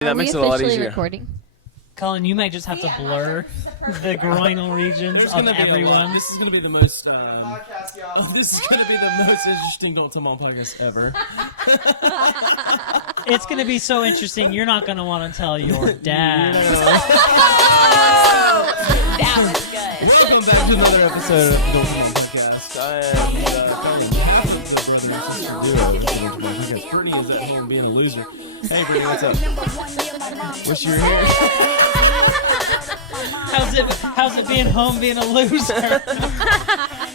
That makes it a lot easier. Recording? Cullen, you might just have to blur the groinal regions of everyone. This is going to be the most. This is going to be the most interesting Don't Tell Mom podcast ever. It's going to be so interesting. You're not going to want to tell your dad. That was good. Welcome back to another episode of Don't Tell Mom podcast. I am half of the brother and sister duo of the Don't Tell Mom podcast. Britany is at home being a loser. Hey, Britany, what's up? Wish you were here. How's it being home being a loser?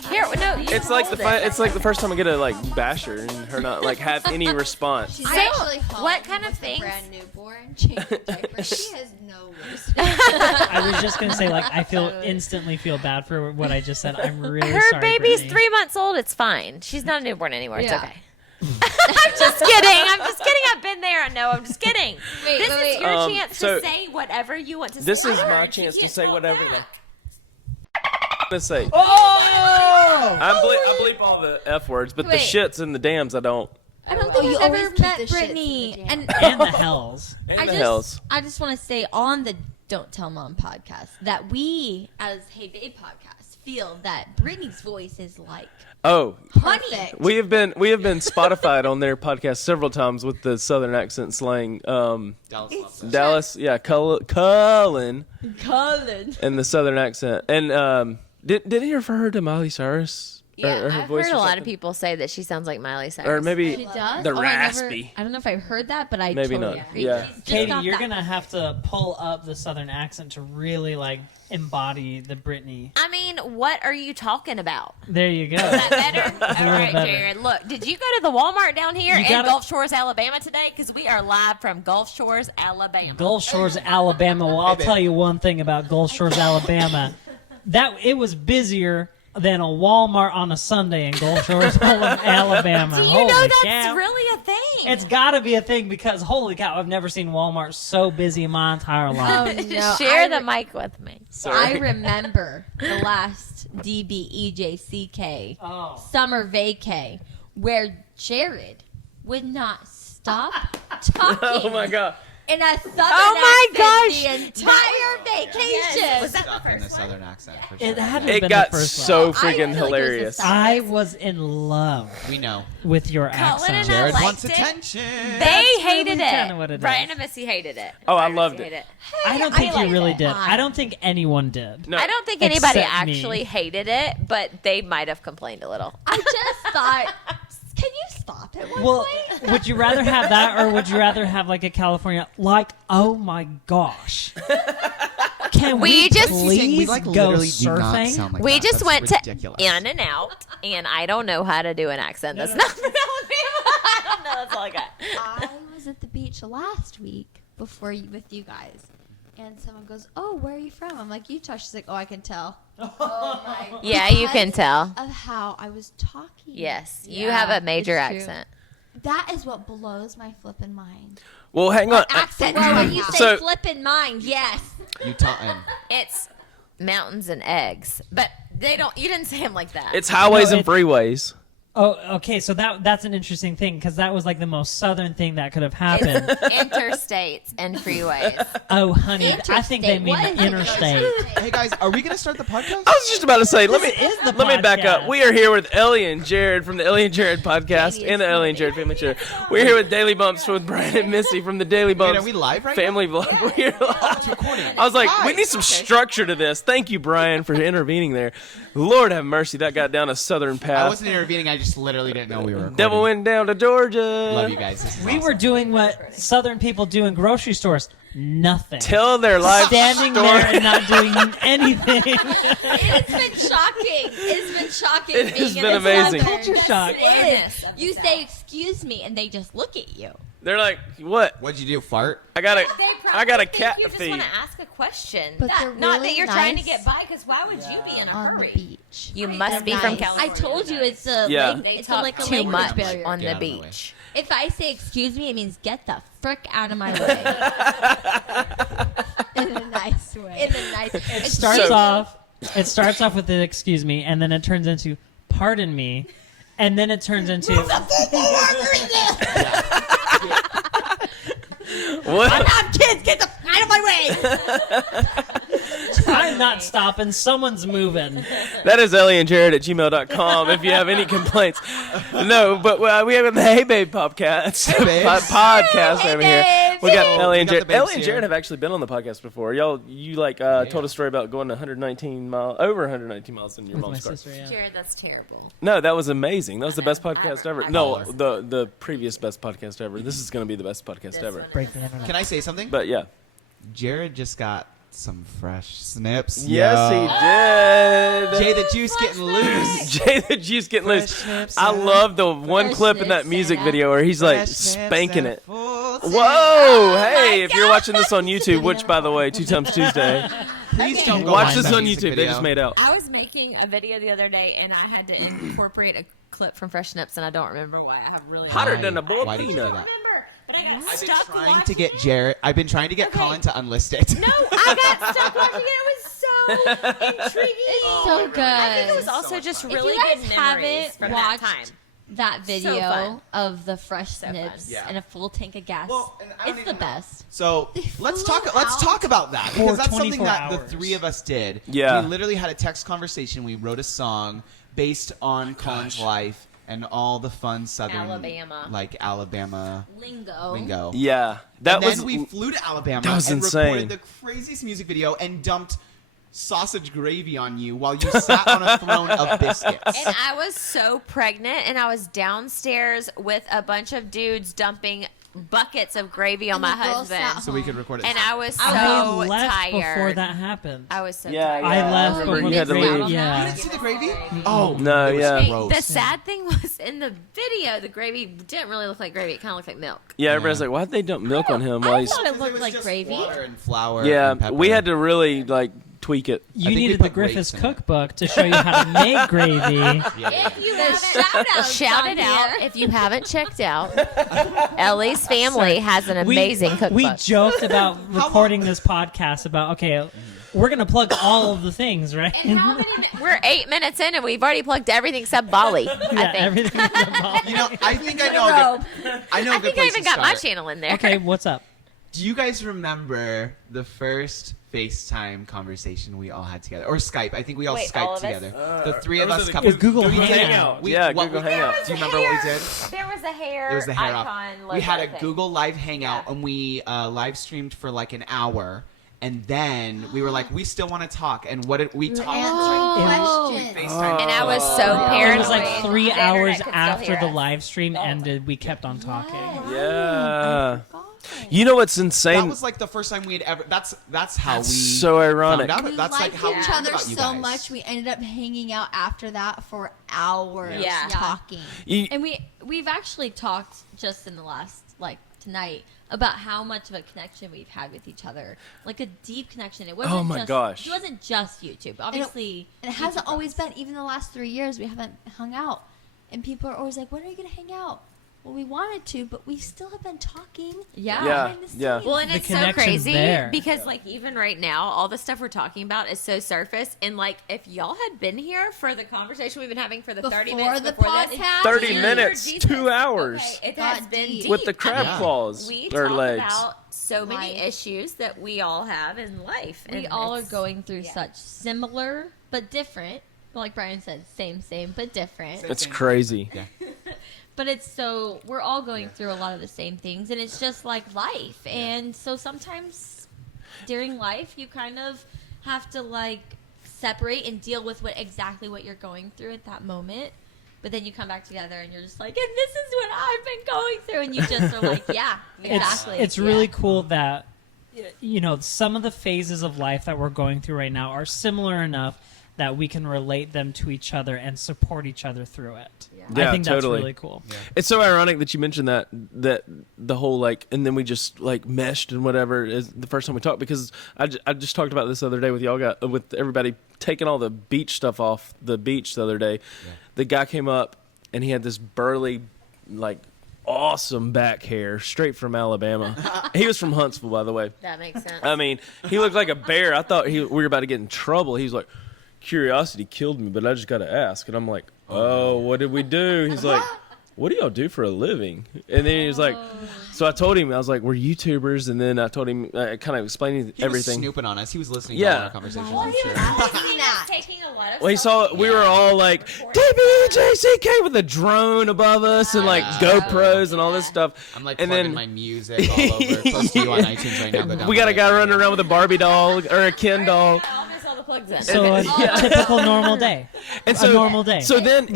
Here, no, you It's like the first time I get to like bash her and her not like have any response. She's I- actually home. what kind of with a things? Brand newborn, changing diapers. She has no words. I was just going to say, like, I instantly feel bad for what I just said. I'm really sorry. Her baby's Britany. 3 months old. It's fine. She's not a newborn anymore. It's Yeah. okay. I'm just kidding. I've been there. I know. I'm just kidding. This is your chance so to say whatever you want to say. This is I my heard chance you to say spoke whatever back. I'm gonna say. Oh! I bleep all the F words, but the Wait. shits and the dams I don't. I don't think you I've always ever keep met the shits Britany. in the And And the hells. And the hells. I just want to say on the Don't Tell Mom podcast that we, as Hey Babe podcast, feel that Britney's voice is like Oh, honey. we have been Spotified on their podcast several times with the southern accent slang. Dallas, yeah, Cullen, Cullen. and the southern accent. And did he refer her to Miley Cyrus? Yeah, Or her I've voice heard or a lot of something? people say that she sounds like Miley Cyrus. Or maybe She does? the Oh, raspy. I don't know if I heard that, but I Maybe totally not. agree. Yeah. She's just Katie, got you're that- going to have to pull up the southern accent to really, like, embody the Britney. I mean, what are you talking about? There you go. Is that better? All little right, better. Jared. Look, did you go to the Walmart down here You in gotta- Gulf Shores, Alabama today? Because we are live from Gulf Shores, Alabama. Gulf Shores, Alabama. Well, I'll tell you one thing about Gulf Shores, Alabama. It was busier than a Walmart on a Sunday in Gulf Shores, Alabama. Do you Holy know that's cow. really a thing? It's got to be a thing because, holy cow, I've never seen Walmart so busy in my entire life. Oh, no. Share the mic with me. I Sorry. remember the last DBEJCK summer vacay where Jared would not stop talking. Oh my god. In a southern Oh my accent the entire vacation. Was that Stuck in the southern accent for It sure. had to have It been got the first so one. I freaking feel like it was hilarious. a I was in love We know. with your Cullen accent. and Jared liked wants it. attention. They hated really kinda what it. it Bryan is. and Missy hated it. Oh, I Bryan and loved Missy it. hated I don't think you liked really it. did. I don't think anyone did. No. I don't think anybody Except me. actually hated it, but they might have complained a little. I just thought, can you stop at one Well, point? would you rather have that or would you rather have like a California, like, oh my gosh. Can We we, just- please we like go literally do not surfing? sound like We that. just That's went ridiculous. to In and Out, and I don't know how to do an accent. That's not from Alabama. I don't know. That's all I got. I was at the beach last week with you guys. And someone goes, "Oh, where are you from?" I'm like, "Utah." She's like, "Oh, I can tell." Yeah, you can tell. Of how I was talking. Yes, you Yeah, have a major it's true. accent. That is what blows my flipping mind. Well, hang on. Accent. Well, when you say So- flipping mind, yes. Utah. It's mountains and eggs, but they don't. You didn't say them like that. It's highways No, and freeways. Oh, okay. So that's an interesting thing because that was like the most southern thing that could have happened. interstates and freeways. Oh, honey, I think they Interstate. mean What is interstate. Hey guys, are we gonna start the podcast? I was just about to say, let me back up. podcast. We are here with Ellie and Jared from the Ellie and Jared podcast and the Ellie and Jared family show. We're here with Daily Bumps with Bryan and Missy from the Daily Bumps. Wait, are we live right family vlog. We're here live. recording. I was like, Hi. we need some structure to this. Thank you, Bryan, for intervening there. Lord have mercy, that got down a southern I path. wasn't intervening. I just literally didn't know we were recording. Devil went down to Georgia. Love you guys. This is We awesome. were doing what southern people do in grocery stores. Nothing. Tell their life Standing story. there and not doing anything. It's been shocking. It's been shocking. It has being been in this amazing. weather. Culture shock. It is. You say excuse me, and they just look at you. They're like, what? What'd you do? Fart? I got a cat You to just feed. want to ask a question. But they're Not that really you're trying to nice get by, because why would you be in a On the hurry? beach. You must be from nice. California. I told you it's a Yeah. They it's talk like a too language much barrier. on Get the out of the way. beach. If I say excuse me, it means get the frick out of my way. In a nice way. In a nice. It starts off with the excuse me, and then it turns into pardon me, and then it turns into What? Kids, get the out of my way. I'm not stopping. Someone's moving. That is Ellie and Jared at gmail.com if you have any complaints. No, but we have the Hey Babe podcast. Hey, babes. Podcast over here. We got Ellie and We got Jared. the babes Ellie and here. Jared have actually been on the podcast before. You told a story about going over 119 miles in your With mom's my car. sister, yeah. Jared, that's terrible. No, that was amazing. That was the best podcast ever. I No, call the previous best podcast ever. This is going to be the best podcast ever. Break the internet. Can I say something? But yeah. Jared just got some fresh snips. Yes, yo. he did. Jay the Juice getting loose. Jay the Juice getting Fresh loose. snips, I yeah. love the one Fresh clip in that snips, music yeah. video where he's like Fresh snips spanking and it. full Whoa! Hey, if you're watching this on YouTube, which by the way, 2 times Tuesday, Please don't go watch watch this that on music YouTube. They video. just made out. I was making a video the other day, and I had to incorporate a clip from Fresh Nips, and I don't remember why. I have really Hotter Why? than a bowl of Why did you do peanut. that? remember, but I got I've been stuck trying watching to get it. Jared. I've been trying to get Okay. Colin to unlist it. No, I got stuck watching it. It was so intriguing. So good. I think it was also much just fun. really if you guys good memories haven't from watched that time. that video fun. of the fresh fun. snips Yeah. and a full tank of gas, Well, and I don't it's the even know. best. So let's flew talk about that For because that's something 24 that the hours. 3 of us did. Yeah. We literally had a text conversation. We wrote a song based on Colin's life and all the fun southern Alabama lingo. Yeah, that And was. then we flew to Alabama that was and insane. recorded the craziest music video and dumped sausage gravy on you while you sat on a throne of biscuits. And I was so pregnant, and I was downstairs with a bunch of dudes dumping buckets of gravy on And my the girls sat husband. So we could record it. And I was so I left tired. before that happened. I was so Yeah, tired. I left remember before you had to the leave. You Yeah. didn't see the gravy? Oh No, it was yeah. gross. The sad thing was in the video, the gravy didn't really look like gravy. It kind of looked like milk. Yeah, everybody's like, why'd they dump milk on him? While I he's, thought it It looked was like just gravy. water and flour. yeah, and pepper. we had to really tweak it. You think we needed the put Griffiths grapes in it. cookbook to show you how to make gravy. Yeah. If you haven't, Shout it out if you haven't checked out. Ellie's family has an amazing cookbook. We joked about recording this podcast about, okay, we're going to plug all of the things, right? We're 8 minutes in, and we've already plugged everything except Bali. I Yeah, think. everything. You know, I think I know. A good, I know. A I good think I place even to got my start. channel in there. Okay, what's up? Do you guys remember the first FaceTime conversation we all had together, or Skype? I think we all Wait, all Skyped of us? together. The 3 of those us. are the couple- It's Google we did- Hangout. Yeah, what Google we- Hangout. Do you remember what we did? There was a hair, It was the hair off. icon. We had a logo thing. Google Live Hangout, Yeah. and we live streamed for like an hour. And then we were like, we still want to talk. And what did we talk? Answering questions. FaceTime. And I was so Yeah. paranoid. It was like 3 The internet hours could still after hear the us. live stream ended. We kept on talking. Yeah. You know what's That insane? was like the first time we had ever. That's how we. so ironic. Found out. We That's like liked how we each learned other about you so guys. much. We ended up hanging out after that for hours, Yeah. talking. You- And we've actually talked just in the last tonight about how much of a connection we've had with each other, like a deep connection. It wasn't Oh my just, gosh. It wasn't just YouTube. Obviously, And it hasn't always been. Even the last 3 years, we haven't hung out. And people are always like, when are you going to hang out? Well, we wanted to, but we still have been talking. Yeah. Yeah, behind the yeah. scenes. Well, and The it's so connection's crazy there. because, like, even right now, all the stuff we're talking about is so surface. And, like, if y'all had been here for the conversation we've been having for the 30 Before minutes the before this, podcast? 30 Jesus. minutes, Jesus. 2 hours. Okay, it Got has been deep. deep. With the crab Yeah. claws We or talk legs. about so many Life. issues that we all have in life. We and all are it's- going through yeah. such similar but different. Like Brian said, same but different. It's crazy. Yeah. But it's so we're all going through a lot of the same things, and it's just like life. And so sometimes during life, you kind of have to like separate and deal with exactly what you're going through at that moment. But then you come back together, and you're just like, and this is what I've been going through, and you just are like, yeah, exactly. It's really cool that, you know, some of the phases of life that we're going through right now are similar enough that we can relate them to each other and support each other through it. Yeah, I think that's totally. really cool. It's so ironic that you mentioned that the whole like, and then we just like meshed and whatever is the first time we talked, because I just talked about this the other day with y'all with everybody taking all the beach stuff off the beach the other day. Yeah. The guy came up and he had this burly, like awesome back hair straight from Alabama. He was from Huntsville, by the way. That makes sense. I mean, he looked like a bear. I thought we were about to get in trouble. He was like, curiosity killed me, but I just got to ask. And I'm like, oh, what did we do? He's like, what do y'all do for a living? And then he was like, so I told him, I was like, we're YouTubers. And then I told him, kind of explaining everything. He was snooping on us. He was listening to all our conversations. Well, I'm he sure. was asking that. Taking a lot of Well, he saw, we were all like, DBJCK with a drone above us and like GoPros and all this stuff. I'm like and plugging then my music all over. Close to you on iTunes right now. Go we got a download guy it. running around with a Barbie doll or a Ken doll. all the plugs in. So a typical normal day. And so, a normal day. So then,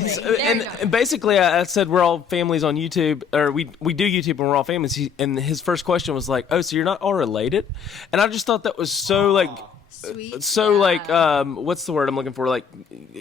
and basically, I said we're all families on YouTube, or we do YouTube and we're all families. And his first question was like, "Oh, so you're not all related?" And I just thought that was so like, Sweet. so like, what's the word I'm looking for? Like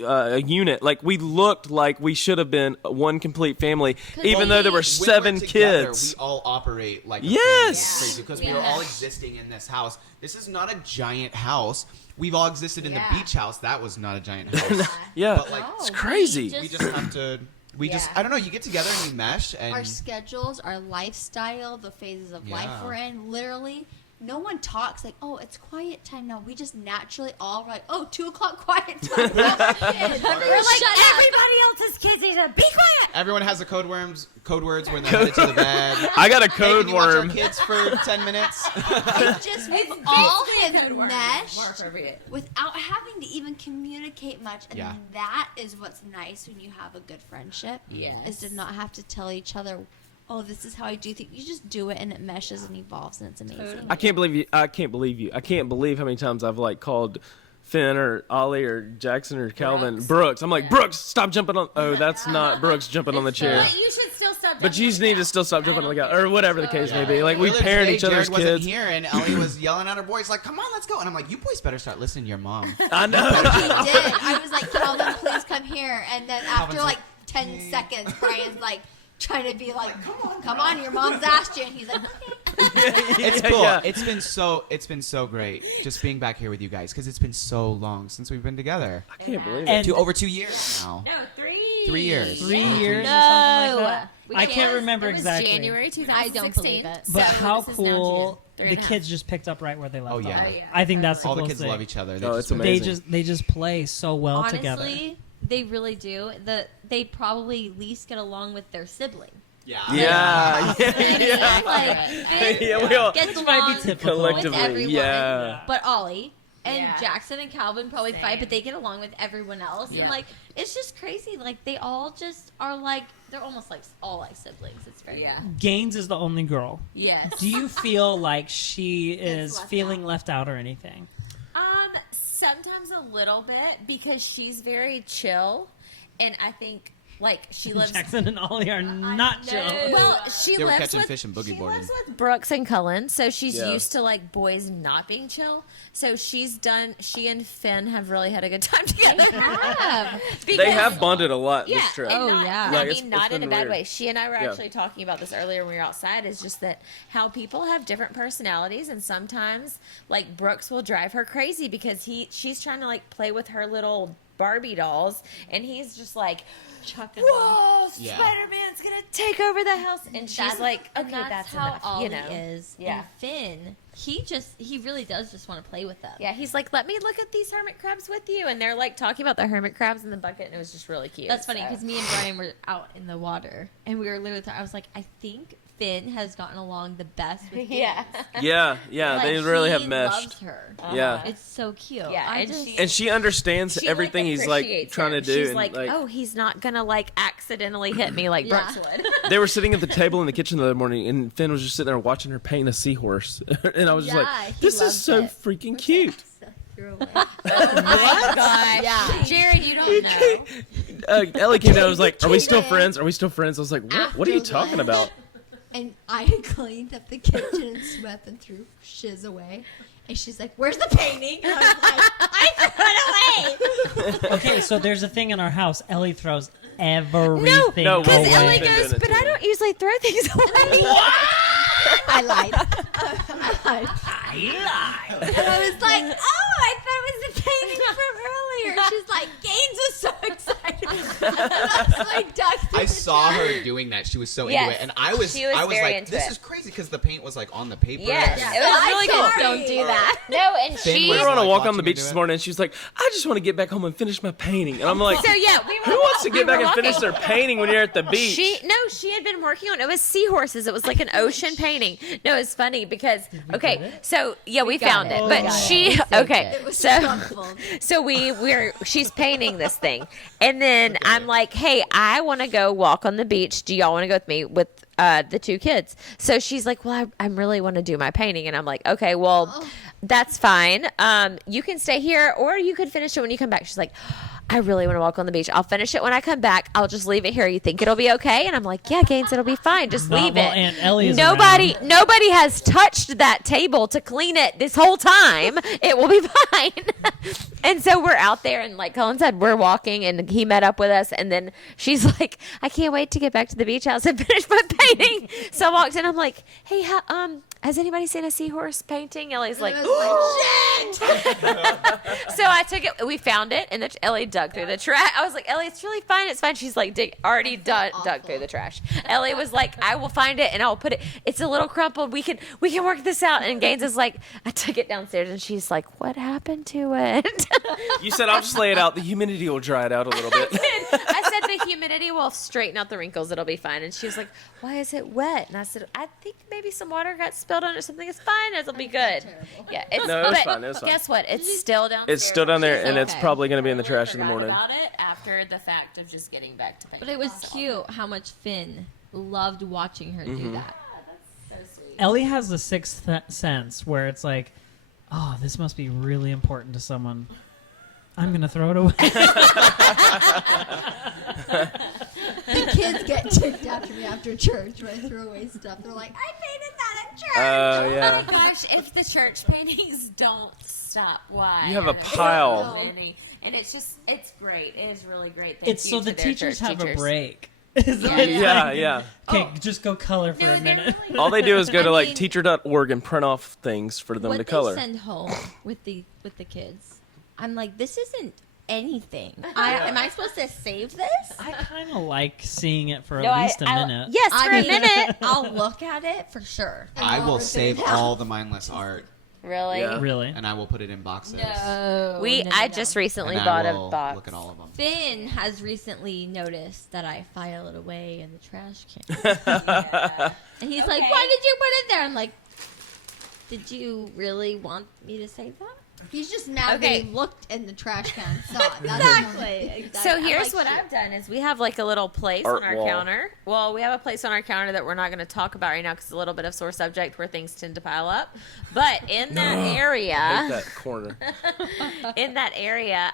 a unit. Like we looked like we should have been one complete family, even though there were When 7 we're together, kids. we all operate like a Yes! family. It's crazy because we are all existing in this house. This is not a giant house. We've all existed in the beach house. That was not a giant house. Yeah, But like, it's crazy. we just have to. We just, I don't know. You get together and you mesh, and Our schedules, our lifestyle, the phases of life Yeah. we're in, literally, no one talks like, oh, it's quiet time now. We just naturally all like, oh, 2 o'clock quiet time. We're like, Everybody else's kids need to be quiet. everyone has the code words when they're headed to the bed. I got a Hey, code can you watch our worm. kids for 10 minutes. it's just we've all have More meshed appropriate. without having to even communicate much, and Yeah. that is what's nice when you have a good friendship. Yes. Is to not have to tell each other, oh, this is how I do things. You just do it, and it meshes and evolves, and it's amazing. I can't believe you. I can't believe how many times I've like called Finn or Ollie or Jackson or Calvin Brooks. I'm like, Brooks, stop jumping on. Oh, that's not Brooks jumping on the chair. But you should still stop. But you just need to still stop jumping on the couch or whatever the case may be. Like we Earlier parent today, each other's Jared wasn't kids. here, and Ellie was yelling at her boys like, "Come on, let's go!" And I'm like, "You boys better start listening to your mom." I know. He did. I was like, Calvin, please come here. And then after Calvin's like 10 seconds, Brian's like trying to be like, come on, your mom's asked you. And he's like, okay. It's cool. Yeah. It's been so great just being back here with you guys because it's been so long since we've been together. I can't believe it. And Over 2 years now. No, 3. 3 years. 3 years or No. something like that. I can't remember It was exactly. January 2016. I don't believe it. But so how this is now cool June. the kids just picked up right where they left Oh, off. yeah. I think that's the All the coolest kids thing. love each other. Oh, it's been- amazing. They just play so well together. Honestly, they really do. They probably least get along with their sibling. Yeah. Yeah, yeah. Like, Finn Yeah, we all gets Which might be along typical. with collectively, everyone. yeah. But Ollie and Yeah. Jackson and Calvin probably Same. fight, but they get along with everyone else. Yeah. And like, it's just crazy. Like, they all just are like, they're almost like all like siblings. It's very Yeah. cool. Gaines is the only girl. Yes. Do you feel like she is left feeling out. left out or anything? Sometimes a little bit because she's very chill, and I think like she lives. Jackson and Ollie are not chill. Well, she They were lives catching with fish and boogie she boarding. lives with Brooks and Cullen, so she's Yeah. used to like boys not being chill. So she and Finn have really had a good time together. They have bonded a lot Yeah. this trip. and Oh, not- yeah. Like, I it's mean, not in been a bad weird. way. She and I were Yeah. actually talking about this earlier when we were outside. Is just that how people have different personalities, and sometimes like Brooks will drive her crazy because she's trying to like play with her little Barbie dolls, and he's just like, Chucking "Whoa, Yeah. Spider-Man's gonna take over the house," and she's like, "Okay, that's how enough." Ollie You know? is. Yeah. And Finn, he really does just want to play with them. Yeah, he's like, "Let me look at these hermit crabs with you," and they're like talking about the hermit crabs in the bucket, and it was just really cute. That's funny so. because me and Brian were out in the water and we were literally. I was like, I think Finn has gotten along the best with Yeah. Gaines. Yeah, Like, they really have he meshed. Loves her. Yeah. It's so cute. Yeah, I and just, she- And she understands She, everything like, he's like appreciates trying to him. do. She's and, like, "Oh, he's not gonna like accidentally hit me like Yeah. Brooks would." They were sitting at the table in the kitchen the other morning, and Finn was just sitting there watching her paint a seahorse, and I was just Yeah, like, he "This is loves so it. freaking cute." Oh my gosh. Yeah. Jared, you don't know. Ellie came down and was like, "Are we still friends? Are we still friends?" I was like, "What are you After talking lunch. about?" And I had cleaned up the kitchen and swept and threw shiz away. And she's like, where's the painting? And I was like, I threw it away. Okay, so there's a thing in our house. Ellie throws everything No, Because Always. Ellie Been goes, doing it "But too. I don't usually throw things away." I lied. And I was like, oh, I thought it was the painting from earlier. She's like, Gaines was so excited. And I was like, duck through I the saw trash. her doing that. She was so Yes. into it, and I was She was very like, into "This it. is crazy" because the paint was like on the paper. Yes, and- it was really I good. told don't do that. No, and Finn she. We was were on a like walk on watching the her beach do this it. morning, and she was like, "I just want to get back home and finish my painting." And I'm like, So yeah, we were. "Who wants to get back and walking. finish their painting when you're at the beach?" She had been working on it was seahorses. It was like an ocean painting. No, it's funny because so yeah, we found it. But she It was struggle. so she's painting this thing. And then I'm like, "Hey, I want to go walk on the beach. Do y'all want to go with me with the two kids?" So she's like, "Well, I really want to do my painting." And I'm like, "Okay, well, that's fine. You can stay here or you could finish it when you come back." She's like, "I really want to walk on the beach. I'll finish it when I come back. I'll just leave it here. You think it'll be okay?" And I'm like, "Yeah, Gaines, it'll be fine. Just Not leave while it." Aunt Ellie is nobody around. has touched that table to clean it this whole time. It will be fine. And so we're out there, and like Cullen said, we're walking, and he met up with us. And then she's like, "I can't wait to get back to the beach house and finish my painting." So I walked in. I'm like, "Hey, has anybody seen a seahorse painting?" Ellie's like, Shit. so I took it. We found it, and Ellie dug through the trash. I was like, "Ellie, it's really fine. It's fine." She's like, already dug through the trash. Ellie was like, "I will find it and I'll put it. It's a little crumpled. We can work this out." And Gaines is like, I took it downstairs, and she's like, "What happened to it?" You said, "I'll just lay it out. The humidity will dry it out a little bit." I said the humidity will straighten out the wrinkles. It'll be fine. And she was like, "Why is it wet?" And I said, "I think maybe some water got spilled on it or something. It's fine. It'll be good." Yeah, it's No, it was but fine, it was fine. Guess what? It's still downstairs. It's still down there, and it's Okay. probably going to be in the trash in the Forgot morning. about it after the fact of just getting back to painting. But it was cute how much Finn loved watching her do that. Ellie has the sixth sense where it's like, oh, this must be really important to someone. I'm going to throw it away. The kids get ticked after me after church when I throw away stuff. They're like, "I painted that at church." Oh, yeah. Oh my gosh, if the church paintings don't stop, why? You have a are there pile. so many? And it's great. It is really great. Thank It's you so to the their teachers church have teachers. a break. It's Yeah. like, Yeah, yeah. Okay, just go color for a minute. All they do is go to like mean- teacher.org and print off things for them What to they color. send home with the kids, I'm like, this isn't anything. Am I supposed to save this? I kind of like seeing it for No, at least a minute. Yes, I for a mean, minute. I'll look at it for sure. I will save all the mindless art, Really? Yeah. Really? and I will put it in boxes. I just recently And bought I a will box. look at all of them. Finn has recently noticed that I file it away in the trash can. And he's like, "Why did you put it there?" I'm like, "Did you really want me to save that?" He's just mad Okay. that he looked in the trash can and saw it. That's Exactly. So here's what I've done is we have like a little place Art on our wall. counter. Well, we have a place on our counter that we're not going to talk about right now because it's a little bit of sore subject where things tend to pile up. But in that I hate area, that corner.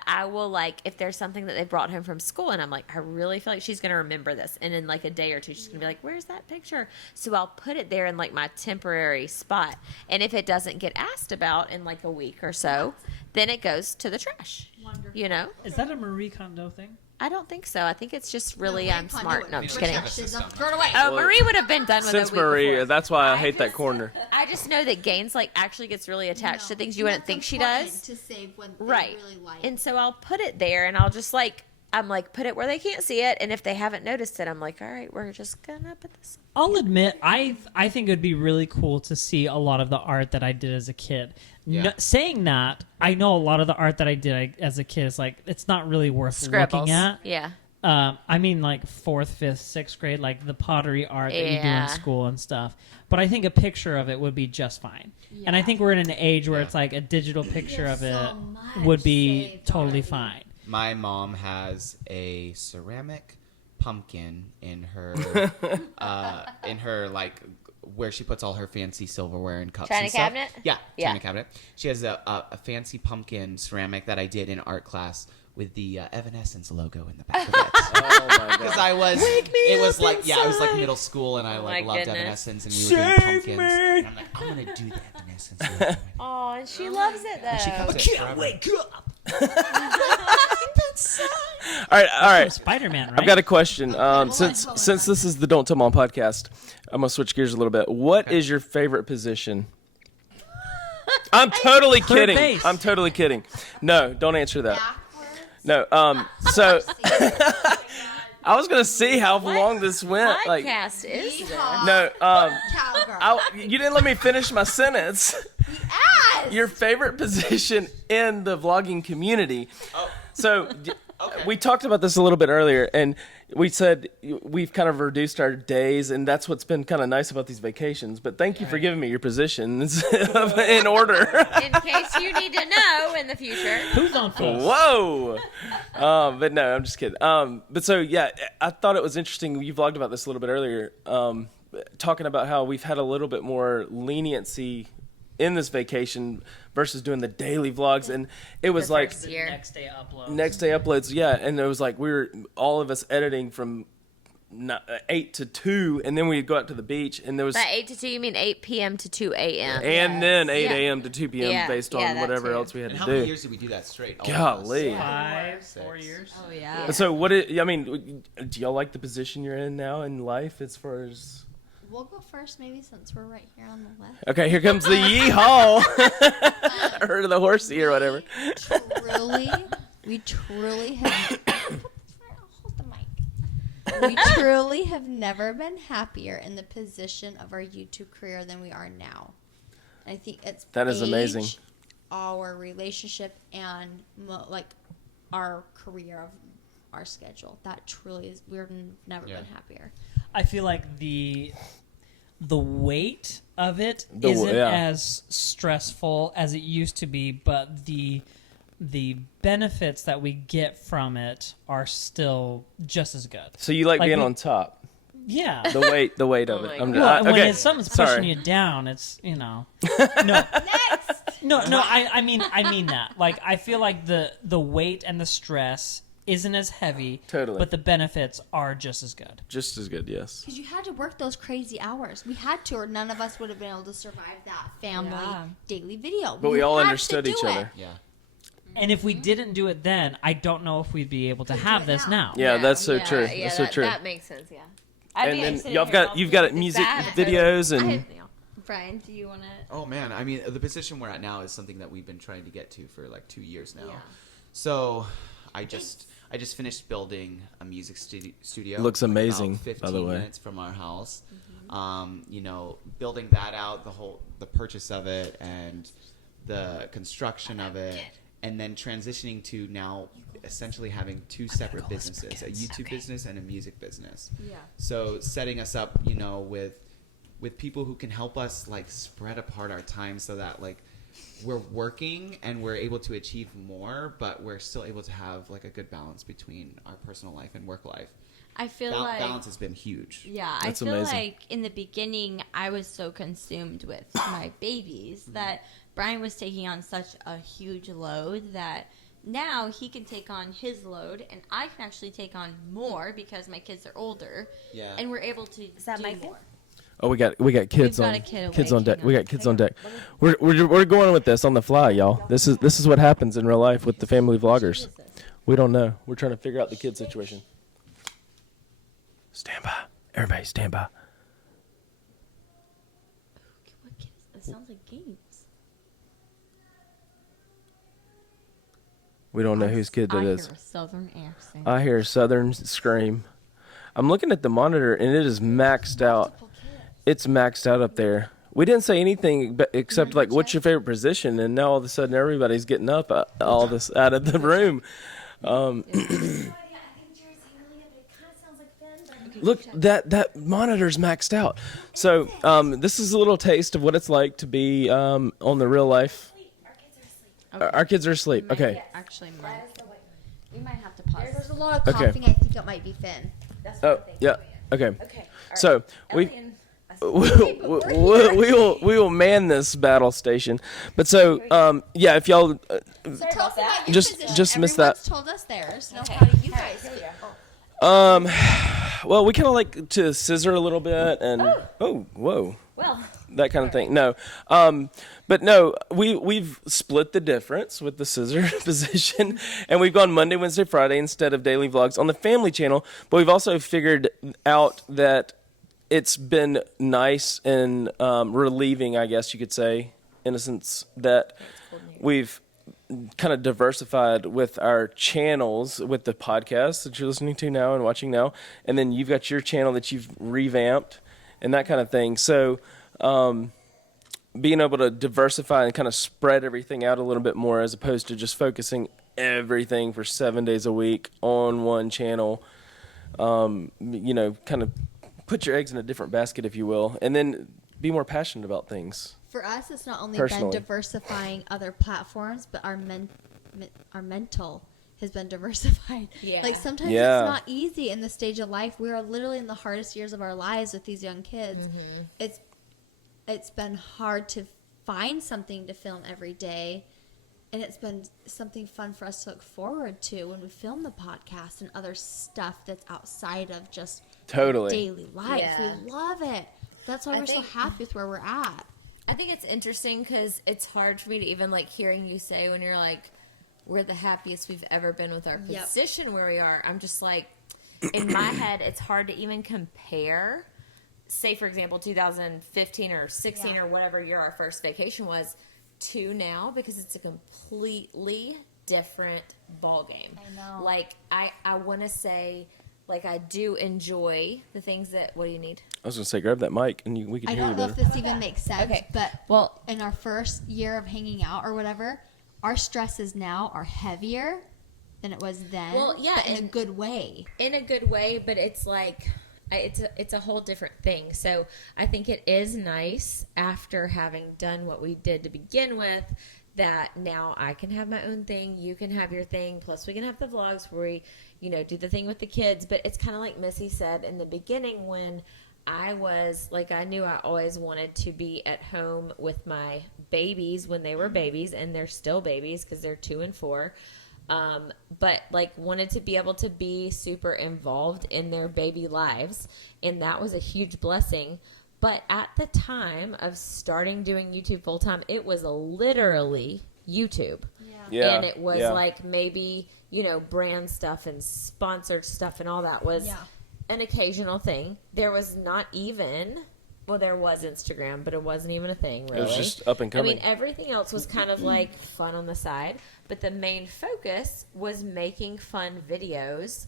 I will like if there's something that they brought home from school and I'm like, I really feel like she's going to remember this. And in like a day or two, she's going to be like, "Where's that picture?" So I'll put it there in like my temporary spot. And if it doesn't get asked about in like a week or so, then it goes to the trash. Wonderful. You know? Is that a Marie Kondo thing? I don't think so. I think it's just really I'm smart. No, I'm just kidding. Throw it away. Oh, Marie would have been done with Since it a week Marie, before. that's why I hate that corner. I just know that Gaines like actually gets really attached to things you wouldn't That's think she important does. to save when they Right. really like. And so I'll put it there and I'll just like I'm like put it where they can't see it and if they haven't noticed it I'm like, all right, we're just gonna put this. I'll admit, I think it would be really cool to see a lot of the art that I did as a kid. Yeah. No, saying that, I know a lot of the art that I did as a kid is like, it's not really worth Scribbles. looking at. Yeah. I mean, like 4th, 5th, 6th grade, like the pottery art that you do Yeah. in school and stuff. But I think a picture of it would be just fine. And I think we're in an age where it's like a digital picture of it so much would be saved totally already. fine. My mom has a ceramic pumpkin in her like where she puts all her fancy silverware and cups China and stuff. cabinet? Yeah, Yeah. china cabinet. She has a fancy pumpkin ceramic that I did in art class with the Evanescence logo in the back of it. Oh my Because god. I was, it was up like, yeah, I was like inside. middle school and I Oh like my loved goodness. Evanescence and we were doing Save pumpkins. me. And I'm like, I'm gonna do the Evanescence logo. Oh, and she loves it though. She kept it forever. All right. Spider-Man, right? I've got a question. Since this is the Don't Tell Mom podcast, I'm gonna switch gears a little bit. What is your favorite position? I'm totally kidding. base. I'm totally kidding. No, don't answer that. Backwards. No. So I was gonna see how long this went. Like, Podcast is this? no. Cowgirl. You didn't let me finish my sentence. your favorite position in the vlogging community. So we talked about this a little bit earlier, and we said we've kind of reduced our days, and that's what's been kind of nice about these vacations. But thank you for giving me your positions in order. In case you need to know in the future. Who's on first? Whoa! But no, I'm just kidding. But so, yeah, I thought it was interesting. You vlogged about this a little bit earlier, talking about how we've had a little bit more leniency in this vacation versus doing the daily vlogs, and it was The like first year. Next day uploads. next day uploads, yeah, and it was like we were all of us editing from 8 to 2, and then we'd go out to the beach, and there was By 8 to 2, you mean 8 p.m. to 2 a.m. and then 8 Yeah. a.m. to 2 p.m. Yeah, based yeah, on that whatever too. else we had And to how many do. years did we do that straight? All of us? Golly. 4 years. Oh yeah. So I mean, do y'all like the position you're in now in life as far as? We'll go first, maybe, since we're right here on the left. Okay, here comes the yeehaw. Or the horsey or whatever. We truly have. Hold the mic. We truly have never been happier in the position of our YouTube career than we are now. I think it's That is amazing. Our relationship and our career of our schedule. That truly is. We've never been happier. I feel like the weight of it The- isn't yeah. as stressful as it used to be, but the benefits that we get from it are still just as good. So you like being we- on top? Yeah. The weight of it. Well, when okay. it's something's pushing Sorry. you down, it's no. No, I mean that. Like, I feel like the weight and the stress isn't as heavy. Totally. But the benefits are just as good. Just as good, yes. Because you had to work those crazy hours. We had to, or none of us would have been able to survive that family daily video. But we all had to understood do each it. other. Yeah. And if we didn't do it then, I don't know if we'd be able to have this now. Yeah, that's so true. Yeah, That's so true. That makes sense, yeah. And then you've got music videos and Brian, do you want to? Oh man, I mean, the position we're at now is something that we've been trying to get to for like 2 years now. So, I just finished building a music studio. Looks like, about amazing, 15 by the way. minutes from our house. Building that out, the purchase of it and the construction of it, and then transitioning to now essentially having two separate businesses, a YouTube business and a music business. Yeah. So setting us up, with people who can help us like spread apart our time so that like we're working and we're able to achieve more, but we're still able to have like a good balance between our personal life and work life. I feel like balance has been huge. Yeah, That's I feel amazing. like in the beginning I was so consumed with my babies that Brian was taking on such a huge load that now he can take on his load and I can actually take on more because my kids are older. Yeah. And we're able to that do my kid? more. oh, we got kids We've on got a kid kids awake, on deck. hang We on. got kids on deck. We're going with this on the fly, y'all. This is what happens in real life with the family vloggers. We don't know. We're trying to figure out the kid situation. Stand by. Everybody stand by. What kid is it? Sounds like games. We don't know whose kid it is. I hear a southern accent. I hear a southern scream. I'm looking at the monitor and it is maxed out. It's maxed out up there. We didn't say anything except like, what's your favorite position? And now all of a sudden everybody's getting up all this out of the room. Look, that monitor's maxed out. So this is a little taste of what it's like to be on the real life. Our kids are asleep. Okay. Actually, we might have to pause. There's a lot of Okay. coughing. I think it might be Finn. Oh, yeah. Okay. Okay. So we will man this battle station. But so yeah, if y'all Tell us about your Just- position. just missed that. Everyone's told us theirs. Now, how do you guys feel? well, we kind of like to scissor a little bit and whoa. Well, That kind of thing. No, but no, we've split the difference with the scissor position, and we've gone Monday, Wednesday, Friday instead of daily vlogs on the family channel. But we've also figured out that it's been nice and relieving, I guess you could say, in a sense that we've kind of diversified with our channels, with the podcast that you're listening to now and watching now, and then you've got your channel that you've revamped and that kind of thing. So being able to diversify and kind of spread everything out a little bit more, as opposed to just focusing everything for 7 days a week on one channel. You know, kind of put your eggs in a different basket, if you will, and then be more passionate about things. For us, it's not only Personally. been diversifying other platforms, but our mental has been diversified. Yeah. Like sometimes Yeah. it's not easy in this stage of life. We are literally in the hardest years of our lives with these young kids. It's been hard to find something to film every day. And it's been something fun for us to look forward to when we film the podcast and other stuff that's outside of just Totally. daily life. Yeah. We love it. That's why we're so happy with where we're at. I think it's interesting because it's hard for me to even like hearing you say when you're like, we're the happiest we've ever been with our Yep. position where we are. I'm just like, in my head, it's hard to even compare. Say, for example, 2015 or 16 or whatever year our first vacation was to now, because it's a completely different ball game. I know. Like, I want to say, like, I do enjoy the things that, what do you need? I was going to say, grab that mic and we can I hear you don't know better. if this even makes sense, Okay. but Well, in our first year of hanging out or whatever, our stresses now are heavier than it was then. Well, yeah, but in a and- good way. in a good way, but it's like it's a whole different thing. So I think it is nice after having done what we did to begin with, that now I can have my own thing, you can have your thing, plus we can have the vlogs where we, you know, do the thing with the kids. But it's kind of like Missy said in the beginning, when I was like, I knew I always wanted to be at home with my babies when they were babies, and they're still babies because they're 2 and 4. But like wanted to be able to be super involved in their baby lives. And that was a huge blessing. But at the time of starting doing YouTube full time, it was literally YouTube. Yeah. And it was yeah. like maybe, you know, brand stuff and sponsored stuff and all that was an occasional thing. There was not even, well, there was Instagram, but it wasn't even a thing, really. It was just up and coming. I mean, everything else was kind of like fun on the side, but the main focus was making fun videos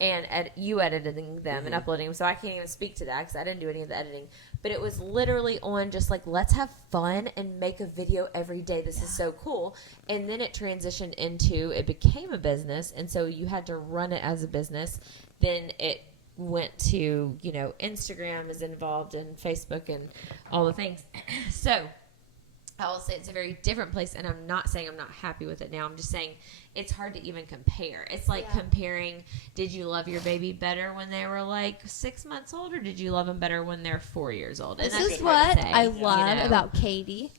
and you editing them and uploading them. So I can't even speak to that because I didn't do any of the editing. But it was literally on just like, let's have fun and make a video every day. This is so cool. And then it transitioned into, it became a business. And so you had to run it as a business. Then it went to, you know, Instagram is involved and Facebook and all the things. So I will say it's a very different place, and I'm not saying I'm not happy with it now. I'm just saying it's hard to even compare. It's like comparing, did you love your baby better when they were like 6 months old, or did you love them better when they're 4 years old? And This that's is hard what to say, I you love know? about Katie.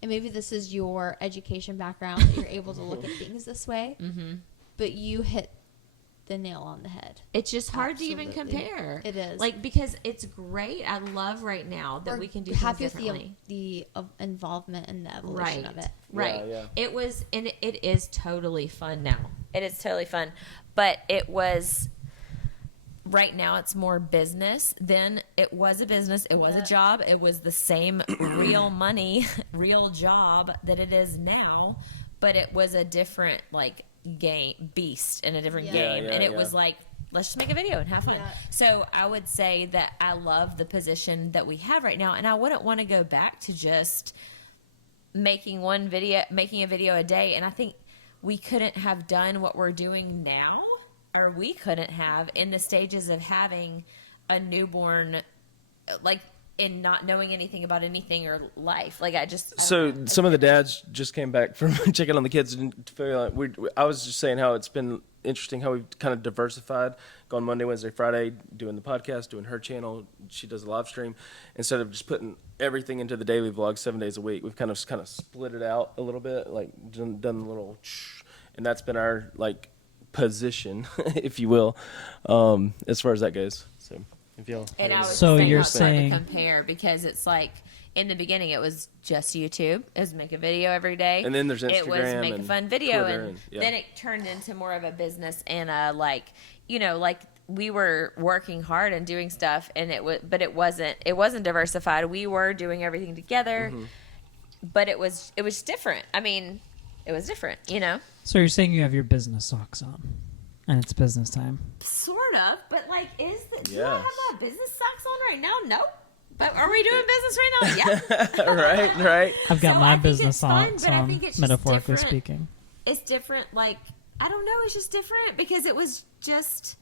And maybe this is your education background, that you're able to look at things this way. Mm-hmm. But you hit the nail on the head. It's just hard to even Absolutely. compare. It is. Like, because it's great. I love right now that we can do things happy with differently. the involvement and the evolution of it. Right. Yeah. It was, and it is totally fun now. It is totally fun. But it was, right now it's more business. Then it was a business. It was a job. It was the same real money, real job that it is now. But it was a different, like, beast in a different game. And it was like, let's just make a video and have fun. So I would say that I love the position that we have right now, and I wouldn't want to go back to just making a video a day. And I think we couldn't have done what we're doing now, or we couldn't have in the stages of having a newborn, like, and not knowing anything about anything or life. Like, So some of the dads just came back from checking on the kids and feel like I was just saying how it's been interesting how we've kind of diversified, gone Monday, Wednesday, Friday, doing the podcast, doing her channel. She does a live stream. Instead of just putting everything into the daily vlog 7 days a week, we've kind of split it out a little bit, like done a little, and that's been our like position, if you will, as far as that goes. So. And I was So saying you're how it's hard saying- to compare, because it's like in the beginning it was just YouTube. It was make a video every day, And then there's It was Instagram make a and fun video, Twitter and and- yeah. then it turned into more of a business and a, like, you know, like we were working hard and doing stuff, and but it wasn't diversified. We were doing everything together, but it was different. I mean, it was different, you know. So you're saying you have your business socks on, and it's business time. Sort of, but like, do I Yes. have my business socks on right now? No. But are we doing business right now? Yeah. right. I've got So my I think business it's fun, on, but I so think it's just metaphorically different. speaking. It's different. Like, I don't know. It's just different because it was just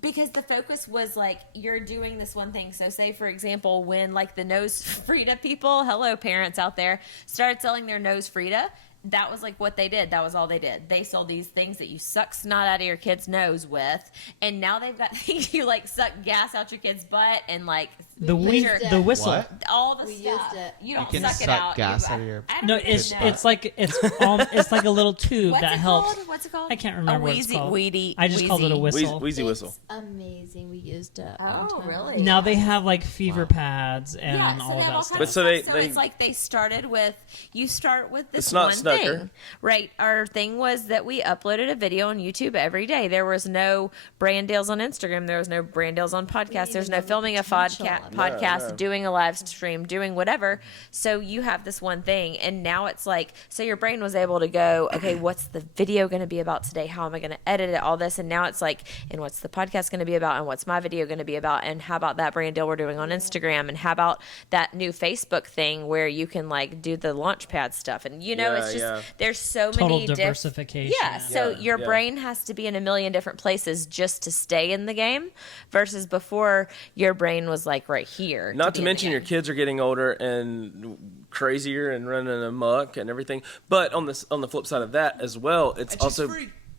because the focus was like you're doing this one thing. So say for example, when like the nose Frida people, hello parents out there, started selling their nose Frida. That was like what they did. That was all they did. They sold these things that you suck snot out of your kid's nose with, and now they've got things you like suck gas out your kid's butt and like The used it. the whistle. What? all the We stuff. used it. You don't You can suck it suck out. gas You- out of your- I don't No, even it's know. it's like it's like a little tube What's that it helps. called? What's it called? I can't remember what it's wheezy, called. Weedy, I just called it a wheezy. whistle. Wheezy whistle. It's amazing. We used it. Oh, one time. really? Now they have like fever pads and Yeah, so all they of have that all stuff. kinds But of so stuff. they- It's like they started with you start with this It's not one Snucker. thing, right? Our thing was that we uploaded a video on YouTube every day. There was no brand deals on Instagram. There was no brand deals on podcasts. There's no know the filming a potential of it. podcast, No. doing a live stream, doing whatever. So you have this one thing, and now it's like so your brain was able to go, okay, what's the video going to be about today? How am I going to edit it? All this, and now it's like, and what's the podcast going to be about? And what's my video going to be about? And how about that brand deal we're doing on Instagram? And how about that new Facebook thing where you can like do the Launchpad stuff? And you know, Yeah, it's just yeah. there's so Total many diversification. Yeah, so Yeah, your yeah. brain has to be in a million different places just to stay in the game, versus before your brain was like right here. Not be to in the mention your game. kids are getting older and crazier and running amok and everything. But on the flip side of that as well, it's also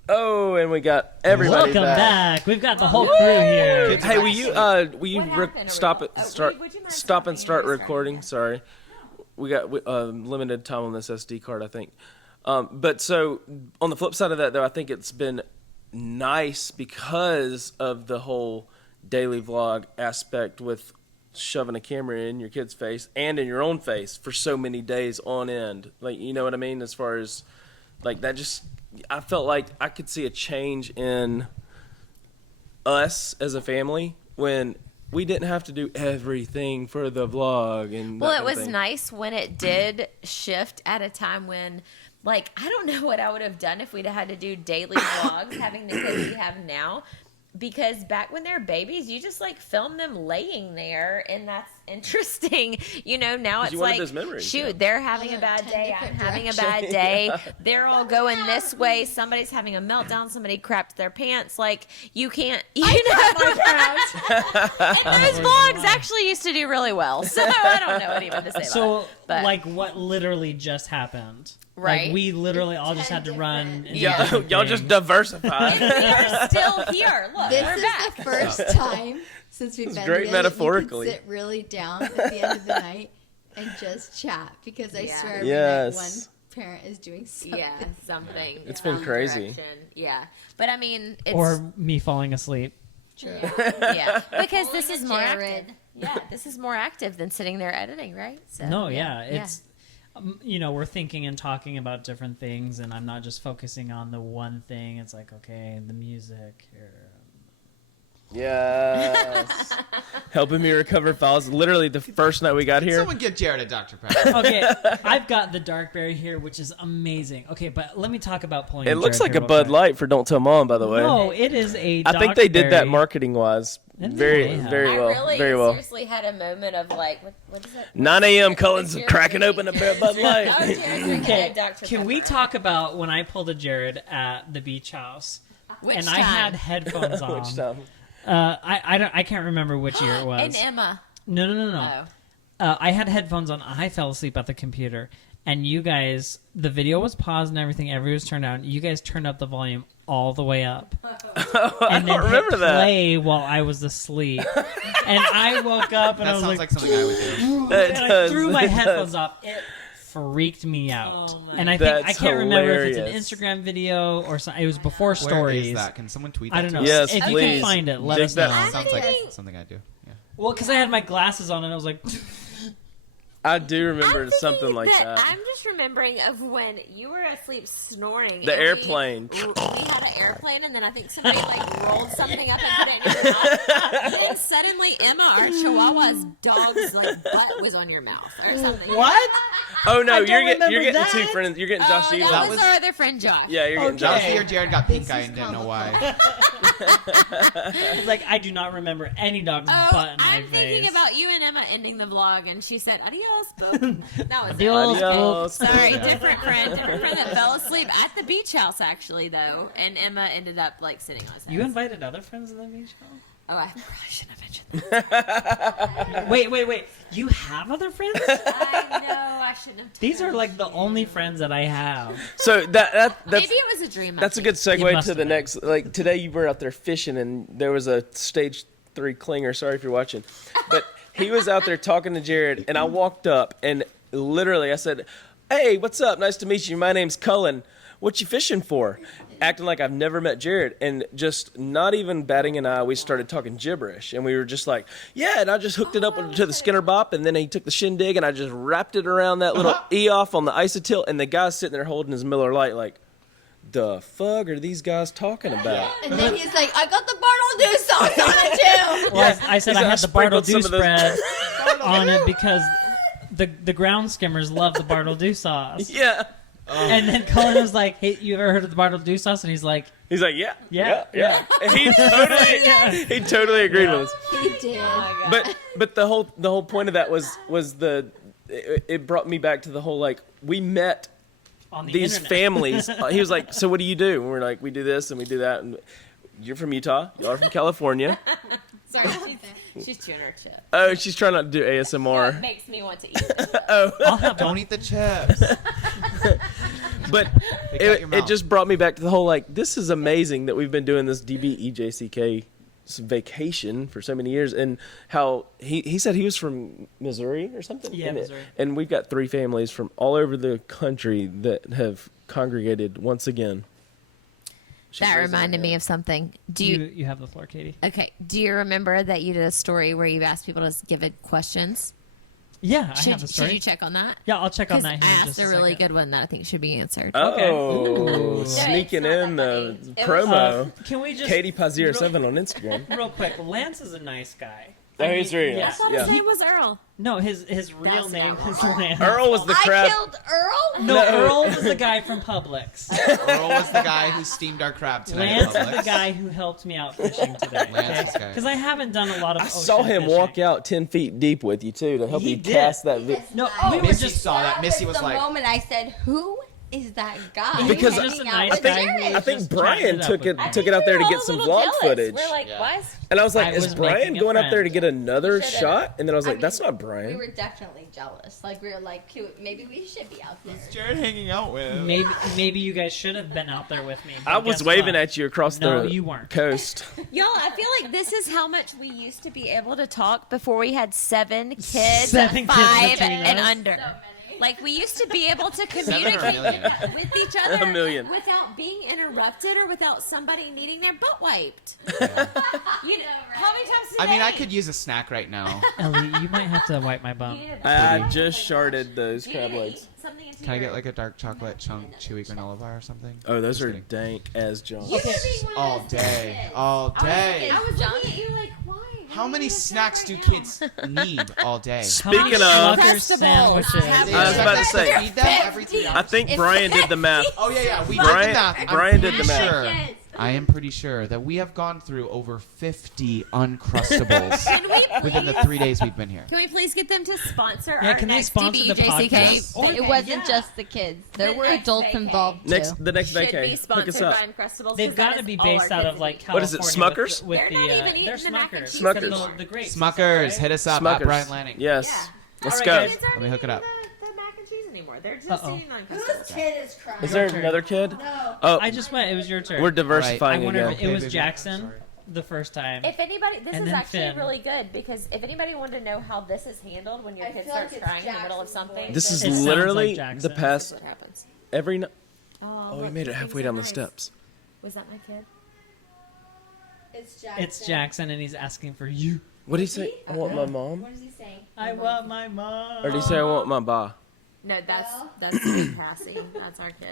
oh, and we got everybody Welcome back. back. We've got the whole crew here. Hey, will you What happened? Are we stop it? oh, Start would you mind stop and stopping start and restarting? recording. Sorry, we got limited time on this SD card, I think. But so on the flip side of that, though, I think it's been nice because of the whole daily vlog aspect with shoving a camera in your kid's face and in your own face for so many days on end. Like, you know what I mean? As far as like that, just I felt like I could see a change in us as a family when we didn't have to do everything for the vlog. And Well, that it kind of was thing. nice when it did shift at a time when, like, I don't know what I would have done if we'd had to do daily vlogs, having the kids we have now. Because back when they're babies, you just like film them laying there, and that's interesting. You know, now it's you wanted like, those memories, shoot, yeah. they're having a Oh, bad 10 day. I'm different having a directions. bad day. They're all going this way. Somebody's having a meltdown. Somebody crapped their pants. Like, you can't, you know. And those vlogs actually used to do really well. So I don't know what even to say about So, it. But like, what literally just happened? Right. Like, we literally all just had to run. and do Yeah, different y'all just things. diversified. we're still here. Look, This we're is back. the first time since we've been great together that metaphorically. you can sit really down at the end of the night and just chat because I Yeah. swear every Yes. night one parent is doing something. Yeah, something. It's been some crazy. direction. Yeah, but I mean, it's Or me falling asleep. True. yeah, because this is more Jared. active. Yeah, this is more active than sitting there editing, right? So, No, yeah, it's you know, we're thinking and talking about different things, and I'm not just focusing on the one thing. It's like, okay, the music here. Yes. Helping me recover files. Literally the first night we got here. Someone get Jared a Dr. Pepper. Okay, I've got the dark berry here, which is amazing. Okay, but let me talk about pulling. It looks Jared like a here real Bud quick. Light for Don't Tell Mom, by the way. No, it is a. I think they did that dark berry. marketing wise. Didn't Very, they? Yeah. very I well. really Very well. seriously had a moment of like, what is it? 9 a.m. Cullen's Jared cracking drinking? open a Bud Oh, Light. Jared's drinking Okay, a Dr. can we Pepper. talk about when I pulled a Jared at the beach house Which and time? I had headphones on? Which time? I can't remember which year it was. And Emma. No. Oh. I had headphones on. I fell asleep at the computer, and you guys, the video was paused and everything. Everything was turned down. You guys turned up the volume all the way up, I and then don't remember hit that. play while I was asleep. And I woke up and I That was sounds like, like something I would do. That and I does, threw my it headphones does. off. It freaked me out. Oh And I think I That's can't remember if hilarious. it's an Instagram video or something. It was before Where stories. is that? Can someone tweet I that don't to know. us? Yes, if you please. can find it, let Dig us that- know. Sounds like thinking- something I do. Yeah. Well, because I had my glasses on and I was like, I do remember I'm something thinking like that. that. I'm just remembering of when you were asleep snoring. The and airplane. We had an airplane, and then I think somebody like rolled something up and put it in your mouth. And suddenly, Emma, our Chihuahua's dog's like butt was on your mouth or something. what? Oh no, I don't you're remember getting that. two friends. You're getting Josh Oh, Eva. that was was- our other friend Josh. Yeah, you're getting That was Josh. the year Jared got pink This eye is and didn't know complicated. why. Like, I do not remember any dog's butt in my I'm face. thinking about you and Emma ending the vlog, and she said, adios, boop. That was Adios, it. Adios. Sorry, different friend that fell asleep at the beach house, actually, though. And Emma ended up, like, sitting on his You head. invited other friends to the beach house? Oh, I probably shouldn't have mentioned that. Wait. You have other friends? I know, I shouldn't have. These are told like the you. only friends that I have. So that's Maybe it was a dream. that's a good It segue must to have the been. next. Like today, you were out there fishing, and there was a stage 3 clinger. Sorry if you're watching, but he was out there talking to Jared, and I walked up and literally I said, "Hey, what's up? Nice to meet you. My name's Cullen. What you fishing for?" Acting like I've never met Jared, and just not even batting an eye, we started talking gibberish, and we were just like, "Yeah," and I just hooked it up to the Skinner Bop, and then he took the shindig, and I just wrapped it around that little E-off on the isotilt, and the guy's sitting there holding his Miller Lite like, the fuck are these guys talking about? And then he's like, I got the Bartle Dew sauce on it too. Well, I said He I said, had the sprinkled Bartle Dew some of those- spread on it because the ground skimmers love the Bartle Dew sauce. Yeah. And then Cullen was like, "Hey, you ever heard of the Bartle Dew sauce?" And he's like, He's like, yeah. Yeah. And he totally agreed with us. He did. But the whole point of that was it brought me back to the whole, like, we met on the these internet. families. He was like, so what do you do? And we're like, we do this and we do that. And you're from Utah. Y'all are from California. Sorry, she's chewing her chip. Oh, she's trying not to do It ASMR. makes me want to eat it. I'll have Don't one. eat the chips. But Pick out your it mouth. just brought me back to the whole, like, this is amazing that we've been doing this DBEJCK vacation for so many years, and how he said he was from Missouri or something. Yeah, And Missouri. and we've got 3 families from all over the country that have congregated once again. That reminded me of something. Do You have the floor, Katie. Okay. Do you remember that you did a story where you asked people to give it questions? Yeah, I have the Should story. you check on that? Yeah, I'll check on 'Cause that I here in asked just a a really second. good one that I think should be answered. Okay. Oh, sneaking in the promo. Can we just Katie Paz 07 on Instagram. real quick? Lance is a nice guy. Oh, he's very yeah. nice. I thought Yeah. his name was Earl. No, his real That's name not is wrong. Lance. Earl was the I crab. killed Earl? No, Earl was the guy from Publix. Earl was the guy who steamed our crab tonight. at Lance is Publix. the guy who helped me out fishing today. Lance is the guy. Because I haven't done a lot of I saw him walk out 10 feet deep with you, too, to help He you did. cast that. No, Oh, we were Missy just saw that. Missy was the like, moment I said, who is that guy? Because hanging just a out nice with guy. Jared? I think Just Brian chatting it up took with it me. took it out there to get some vlog footage. We're like, Yeah. why is And I was like, I is was Brian making a going up there friend. to get another should've. shot? And then I was I like, that's mean, not Brian. We were definitely jealous. Like, we were like, cute. Maybe we should be out there. Jared hanging out with. maybe you guys should have been out there with me. I was waving at you across No, the you weren't. coast. Y'all, I feel like this is how much we used to be able to talk before we had 7 kids, 7 kids 5 between and us. under. Like, we used to be able to 7 or a communicate million. with each other A million. without being interrupted or without somebody needing their butt wiped. Yeah. You know, how many times I mean, I today? could use a snack right now. Ellie, you might have to wipe my bum. I just sharded those crab legs. Can I get like a dark chocolate chunk chewy granola bar or something? Oh, those Just are kidding. dank as John. All day. All day. I was looking at you like, why? How many snacks do kids need all day? How many Speaking of- Smucker's sandwiches? I was about to say, Feed them every 3 hours. I think Brian did the math. Oh yeah, we Brian- did the math. I'm Brian did the pretty math. Sure, I am pretty sure that we have gone through over 50 Uncrustables within the 3 days we've been here. Can we please get them to sponsor Yeah, our can they next sponsor the DBJCK? podcast? It wasn't just the kids. There were next adults vacay. involved, too. The next Should vacay. be Hook sponsored us up. by Uncrustables. They've got to be based out of like What is California. it, Smuckers? With They're the, not even they're eating the mac and Smuckers. cheese Smuckers. anymore. The grapes. Smuckers, hit us up Smuckers. at Bryan Lanning. Yes. Yeah. Let's All go. right, Kids aren't Let me hook it eating up. The mac and cheese anymore. They're just Uh-oh. eating Whose Uncrustables. kid is crying? Is there turn. another kid? No. Oh, I just went. It was your turn. we're I diversifying wonder again. if it was baby. Jackson Sorry. the first time. If anybody, this And is then actually Finn. really good because if anybody wanted to know how this is handled when your I kid feel like starts it's crying in the middle of Jackson's something, voice. This is It sounds literally like Jackson. the this past is what happens. every night. Oh, Oh, we look, made it things halfway are down the nice. steps. Was that my kid? It's Jackson. It's Jackson, and he's asking for you. What did he say? I want my mom. What is he saying? I want my mom. Or did he say I want my ba? No, that's Well. that's Cassie. That's our kid.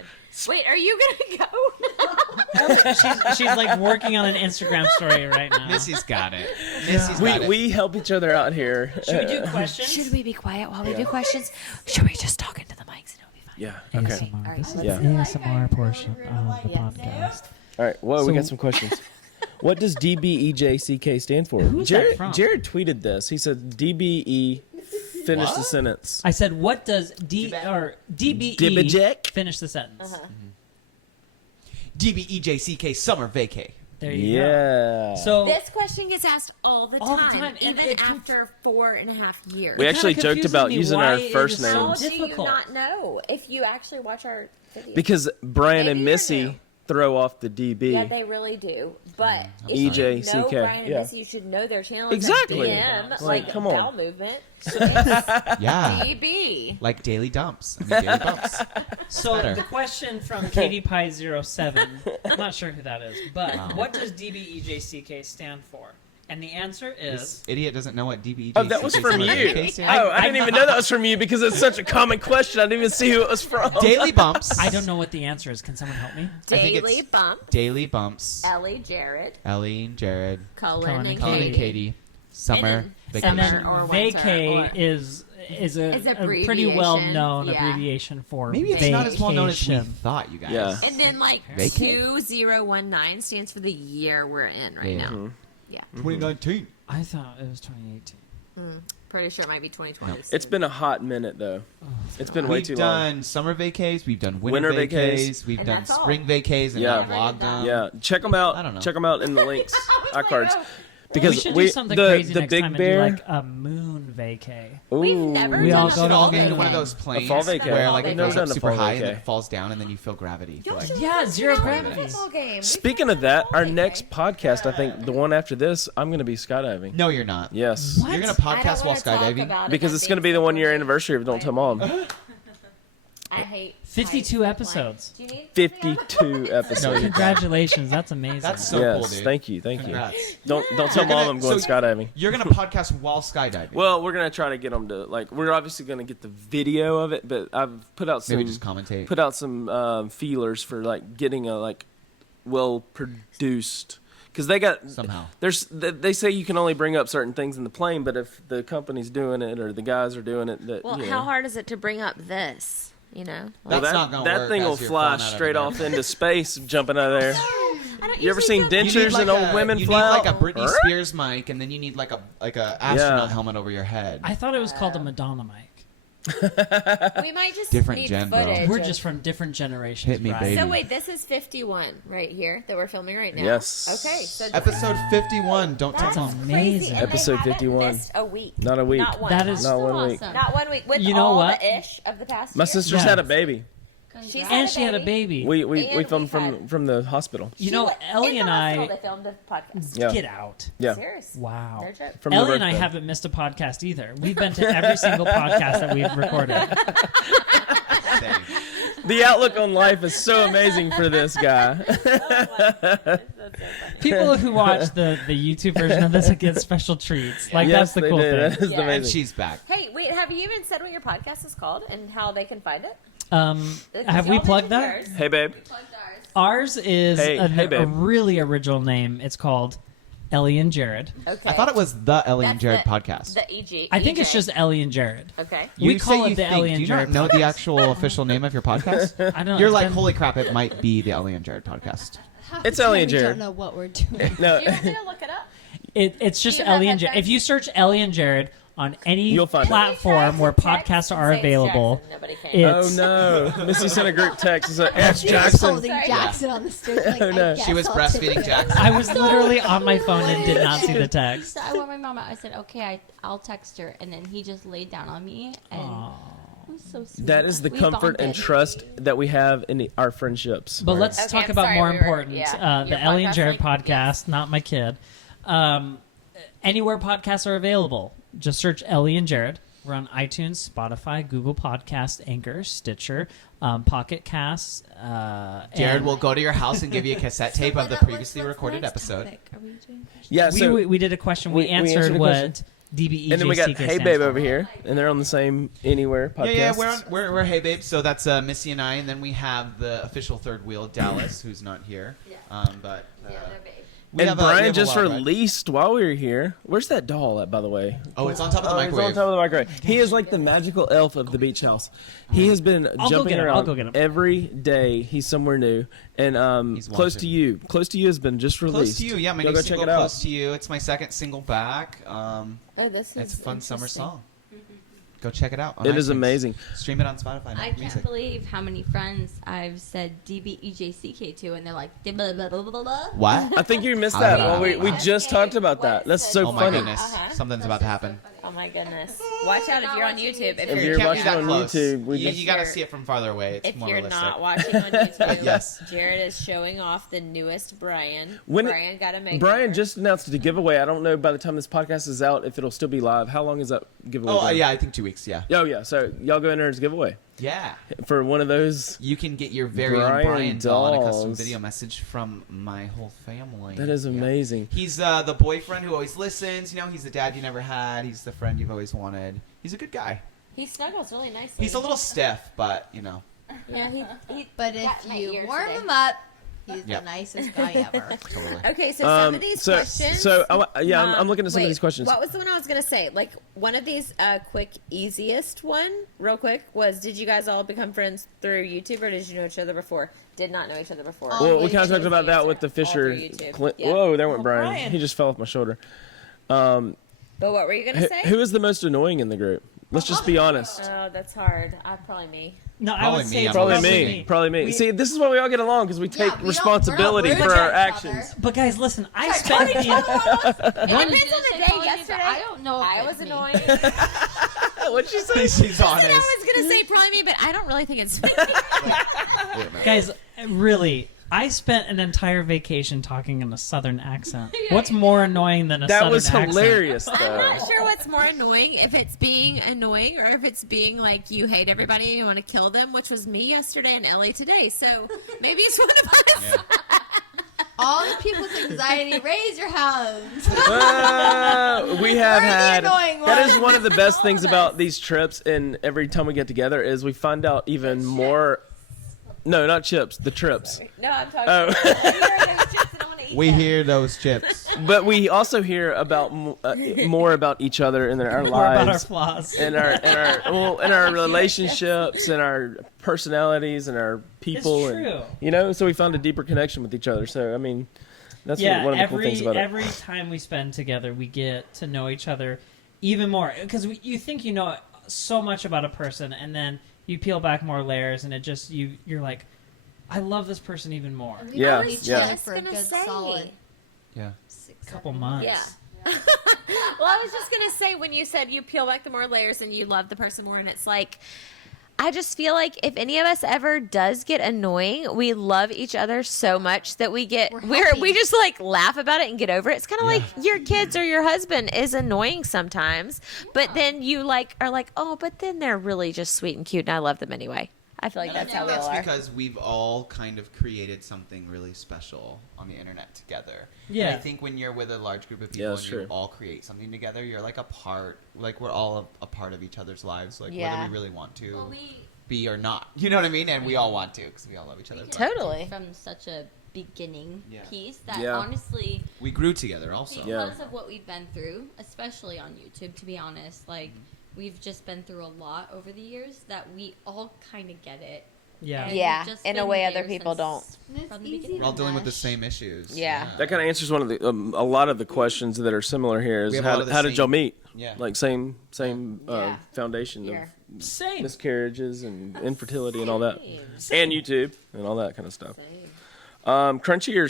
Wait, are you gonna go? She's like working on an Instagram story right now. Missy's got it. Missy's got it. We help each other out here. Should we do questions? Should we be quiet while we do questions? Should we just talk into the mics and it'll be fine? Yeah. Okay. All right, This is Yeah. the ASMR portion of the Yes. podcast. All right. Whoa, we So- got some questions. What does DBEJCK stand for? Who's that from? Jared tweeted this. He said DBE. Finish the sentence. I said, what does DBE Dibajek? finish the sentence? DBEJCK summer vacay. There you go. Yeah. So This question gets asked all the All the time, time, and even it after 4.5 years. We actually kinda joked about confuses using me our why it first is so names. How do you difficult. not know if you actually watch our video? Because Bryan Maybe and you're Missy new. throw off the DB. Yeah, they really do. But if you know EJCK, Bryan and yeah. Missy, you should know their channel. Exactly. DTM, Like, come on. Bowel movement. Yeah. DB. Like daily dumps. I mean, daily bumps. So better. the question from Katie Pie 07, I'm not sure who that is, but what does DBEJCK stand for? And the answer is This idiot doesn't know what DBEJCK Oh, that was from summer you. vacay stands Oh, I didn't even know that was from you because it's such a common question. I didn't even see who it was from. Daily bumps. I don't know what the answer is. Can someone help me? I think Daily it's Bump. Daily bumps. Ellie, Jared, Ellie and Jared. Cullen, and Colin and Katie. Katie. Summer And vacation. And then or winter, vacay or- is Is a pretty abbreviation, well known yeah. abbreviation for Maybe it's vacation. not as well known as we thought, you guys. Yeah. And then like Vacay? 2019 stands for the year we're in right Yeah. now. Yeah. 2019. I thought it was 2018. Pretty sure it might be 2020. It's been a hot minute though. It's been way We've too long. done summer vacays. We've done winter Winter vacays. vacays. We've And done that's all. spring vacays and Yeah. not vlogged them. Yeah, check them out. I don't know. Check them out in the links, iCards. oh. Because we should do something the crazy the next Big time Bear. and do like a moon vacay. We've Ooh. never We done all a go Should to all fall get into vacay. one of those planes fall vacay. where like I've it never goes done up a super fall high and vacay. then it falls down and then you feel gravity. For like, Yeah, zero gravity. Football game. Speaking of that, our next podcast, I think the one after this, I'm going to be skydiving. no, you're not. Yes. What? You're gonna I don't podcast while wanna talk skydiving. about it. Because I it's going to think be the 1 year so. anniversary of Don't Tell Mom. I hate 52 heights. episodes. Do you need 52 No, episodes. you're Congratulations, that's amazing. That's so yes, cool, dude. thank you, thank you. Congrats. Don't tell mom I'm going so- skydiving. You're gonna podcast while skydiving. Well, we're gonna try to get them to like. We're obviously gonna get the video of it, but I've put out some maybe just commentate. put out some feelers for like getting a like well produced because they got Somehow. they say you can only bring up certain things in the plane, but if the company's doing it or the guys are doing it, that Well, you know, how hard is it to bring up this? You know, well, That's that, not gonna that work thing as will you're fly flying out of straight there. off into space, jumping out of there. I don't You ever usually seen feel- You need dentures like and old women you fly need like out? a Britney Spears mic, and then you need like a astronaut Yeah. helmet over your head. I thought it was called a Madonna mic. We might just Different need gen, bro. footage. We're of- just from different generations. Hit me, Brian. baby. So wait, this is 51 right here that we're filming right now. Yes. Okay. So Episode 51. Don't that's tell That's mom. crazy. amazing. And Episode they haven't 51. Missed a week. Not a week. Not one. That is Not 1 week. Not 1 week. With You know all what? the ish of the past. My year. sister's Yes. had a baby. She's And she had a baby. We And filmed we've had- from the hospital. You know, Ellie in and the hospital, I. They filmed a podcast. Yeah. Get out. Yeah. Serious. Wow. No joke. From Ellie the and I birthday. haven't missed a podcast either. We've been to every single podcast that we've recorded. Same. The outlook on life is so amazing for this guy. People who watch the YouTube version of this get special treats. Like, Yes, that's the they cool do. thing. That is Yeah. And amazing. she's back. Hey, wait. Have you even said what your podcast is called and how they can find it? Have we plugged that? Hey, babe. Ours is Hey, a babe. really original name. It's called Ellie and Jared. Okay. I thought it was the Ellie and That's Jared the- podcast. The EG. I think it's EJ. just Ellie and Jared. Okay. We You call say it you the think. Ellie and Do you Jared not know the actual official name of your podcast? I don't know. You're it's like, been- holy crap, it might be the Ellie and Jared podcast. It's Ellie and We Jared. don't know what we're doing. No, Do you want me to look it up? It's just Do you have Ellie and Jared. headphones? If you search Ellie and Jared on any You'll find it. platform where Text podcasts and are say it's available, Jackson. Nobody can. it's oh no. Missy sent a group text. It's like, F. She was Jackson. holding Jackson on the stage. Like, Oh, no. I guess She was I'll take breastfeeding it. Jackson. I was literally on my phone and did not see the text. So I went my mom out. I said, okay, I'll text her. And then he just laid down on me. And it was so sweet. That is the We comfort and bonded. trust that we have in our friendships. But let's Okay, talk I'm about sorry, more we were- important. yeah. The Your Ellie and podcast, Jared like, podcast, not my kid. Anywhere podcasts are available, just search Ellie and Jared. We're on iTunes, Spotify, Google Podcast, Anchor, Stitcher, Pocket Casts. Jared and will go to your house and give you a cassette tape of the What's previously recorded next episode. topic? Are we doing questions? Yeah, so we did a question. We we answered answered a what question. DBEJCK and then we got Hey stands Babe for. over here, and they're on the same Anywhere podcast. Yeah, we're Hey Babe. So that's Missy and I, and then we have the official third wheel, Dallas, who's not here. Yeah. But Yeah, they're big. We And have a Brian just wild ride. released while we were here. Where's that doll at, by the way? Oh, it's on top of the He's microwave. on top of the microwave. He is like the magical elf of the beach house. He has been I'll go jumping get him. around I'll go get him. every day. He's somewhere new. And He's Close to watching. You. Close to You has been just released. Close to You, yeah, my Y'all new go check single, it out. Close to You. It's my second single back. Oh, this is It's a fun summer interesting. song. Go check it out. On It is iTunes. amazing. Stream it on Spotify. I can't Music. believe how many friends I've said DBEJCK to, and they're like, blah, blah, blah, blah, blah. What? I think you missed I that. don't know. We just talked about that. That's so Oh my funny. goodness, something's about to happen. Oh my goodness! Watch out if you're on YouTube. If You you're can't watching be that on close. YouTube, we you, just- you got to If see it from farther away. It's If more you're realistic. not watching on YouTube, Yes. Jared is showing off the newest Brian. When Brian got a make. Brian just announced a giveaway. I don't know by the time this podcast is out if it'll still be live. How long is that giveaway? Oh, going? yeah, I think 2 weeks, yeah. Oh, yeah. So y'all go in there as a giveaway Yeah. for one of those. You can get your very Brian own Brian doll and a custom dolls. video message from my whole family. That is Yeah. amazing. He's the boyfriend who always listens. You know, he's the dad you never had. He's the friend you've always wanted. He's a good guy. He snuggles really nicely. He's a little stiff, but, you know. Yeah, he But got if my you ear warm today. him up, he's Yep. the nicest guy ever. Totally. Okay, so some of these questions. I'm looking at some of wait, these questions. What was the one I was gonna say? Like one of these quick, easiest one, real quick, was: did you guys all become friends through YouTube, or did you know each other before? Did not know each other before. Oh, Well, we Always kind of talked chose about the that answer. with the Fisher. All through YouTube. Clint. Yeah. Whoa, there went Brian. Brian. He just fell off my shoulder. But what were you gonna say? Who is the most annoying in the group? Let's just be honest. Oh, that's hard. Probably me. No, I Probably would me, say I'm Probably honestly me. Probably me. We- See, this is why we all get along because we Yeah, take we don't- responsibility we're not for rude our to each other. actions. But guys, listen, I spent the It depends on the Say day. probably me, but Yesterday, I don't know if I it's was me. annoying. What'd she say? She's I honest. was gonna say probably me, but I don't really think it's me. Wait a minute. guys, really, I spent an entire vacation talking in a southern accent. What's more annoying than a That southern was accent? hilarious, I'm though. not sure what's more annoying, if it's being annoying or if it's being like you hate everybody and you want to kill them, which was me yesterday and Ellie today. So maybe it's one of us. Yeah. All the people with anxiety, raise your hands. We have We're the had. annoying That is ones. one of the best things about these trips, and every time we get together, is we find out even more. No, not chips. The trips. No, I'm talking Oh. about those chips and I want to eat We them. hear those chips. But we also hear about more about each other and our More about our lives, flaws. and our relationships, and our personalities, and our people. It's true. And, you know, so we found a deeper connection with each other. So I mean, that's Yeah, one of the cool things about it. every time we spend together, we get to know each other even more. Because you think you know so much about a person, and then you peel back more layers, and it just you're like, I love this person even more. We've Yeah, known each yeah. other for a Gonna good say. solid Yeah. 6 Couple months. Yeah. Well, I was just going to say, when you said you peel back the more layers and you love the person more, and it's like, I just feel like if any of us ever does get annoying, we love each other so much that we happy. just like laugh about it and get over it. It's kind of like your kids or your husband is annoying sometimes, but then you like are like, oh, but then they're really just sweet and cute, and I love them anyway. I feel like that's how we all That's are. because we've all kind of created something really special on the internet together. Yeah. And I think when you're with a large group of people that's and you true. all create something together, you're like a part, like we're all a part of each other's lives, like Yeah. whether we really want to Well, we be or not. You know what I mean? And we all want to because we all love each other. Totally. from such a beginning Yeah. piece that Yeah. honestly, We grew together also. Yeah. because of what we've been through, especially on YouTube, to be honest, like we've just been through a lot over the years that we all kind of get it. Yeah. And Yeah, we've just in a been way there other people since It's from the easy beginning. We're all dealing with the mesh. same issues. Yeah. That kind of answers one of the a lot of the questions that are similar here. Is We have a lot how, of the how did same- y'all meet? Yeah. Like same Yeah. foundation Yeah. of Same. miscarriages and infertility and all that, Same. and YouTube and all that kind of stuff. Same. Crunchy or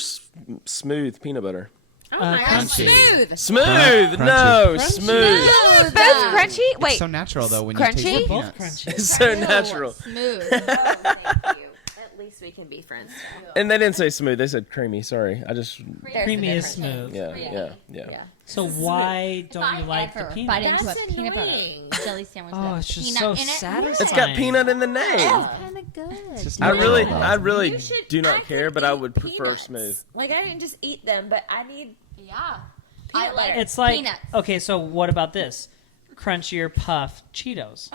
smooth peanut butter? Oh my gosh, crunchy. smooth. Smooth, Crunchy. no, Crunchy. smooth. Both crunchy. It's Wait, so natural though when Crunchy? you taste the Both peanuts. crunchy. It's so Ew, natural. Smooth. Oh, thank you. At least we can be friends. And they didn't say smooth; they said creamy. Sorry, I just There's Creamy a is difference. smooth. yeah. So why don't you like the Bite peanut? into That's a peanut annoying. butter jelly sandwich Oh, with it's just peanut so in it. satisfying. It's got peanut in the name. Kind of good. just I natural, really though. You should- do I not could care, but I eat would prefer peanuts. smooth. Like I didn't just eat them, but I need Yeah. peanut butter. It's like Peanuts. okay. So what about this? Crunchier puff Cheetos.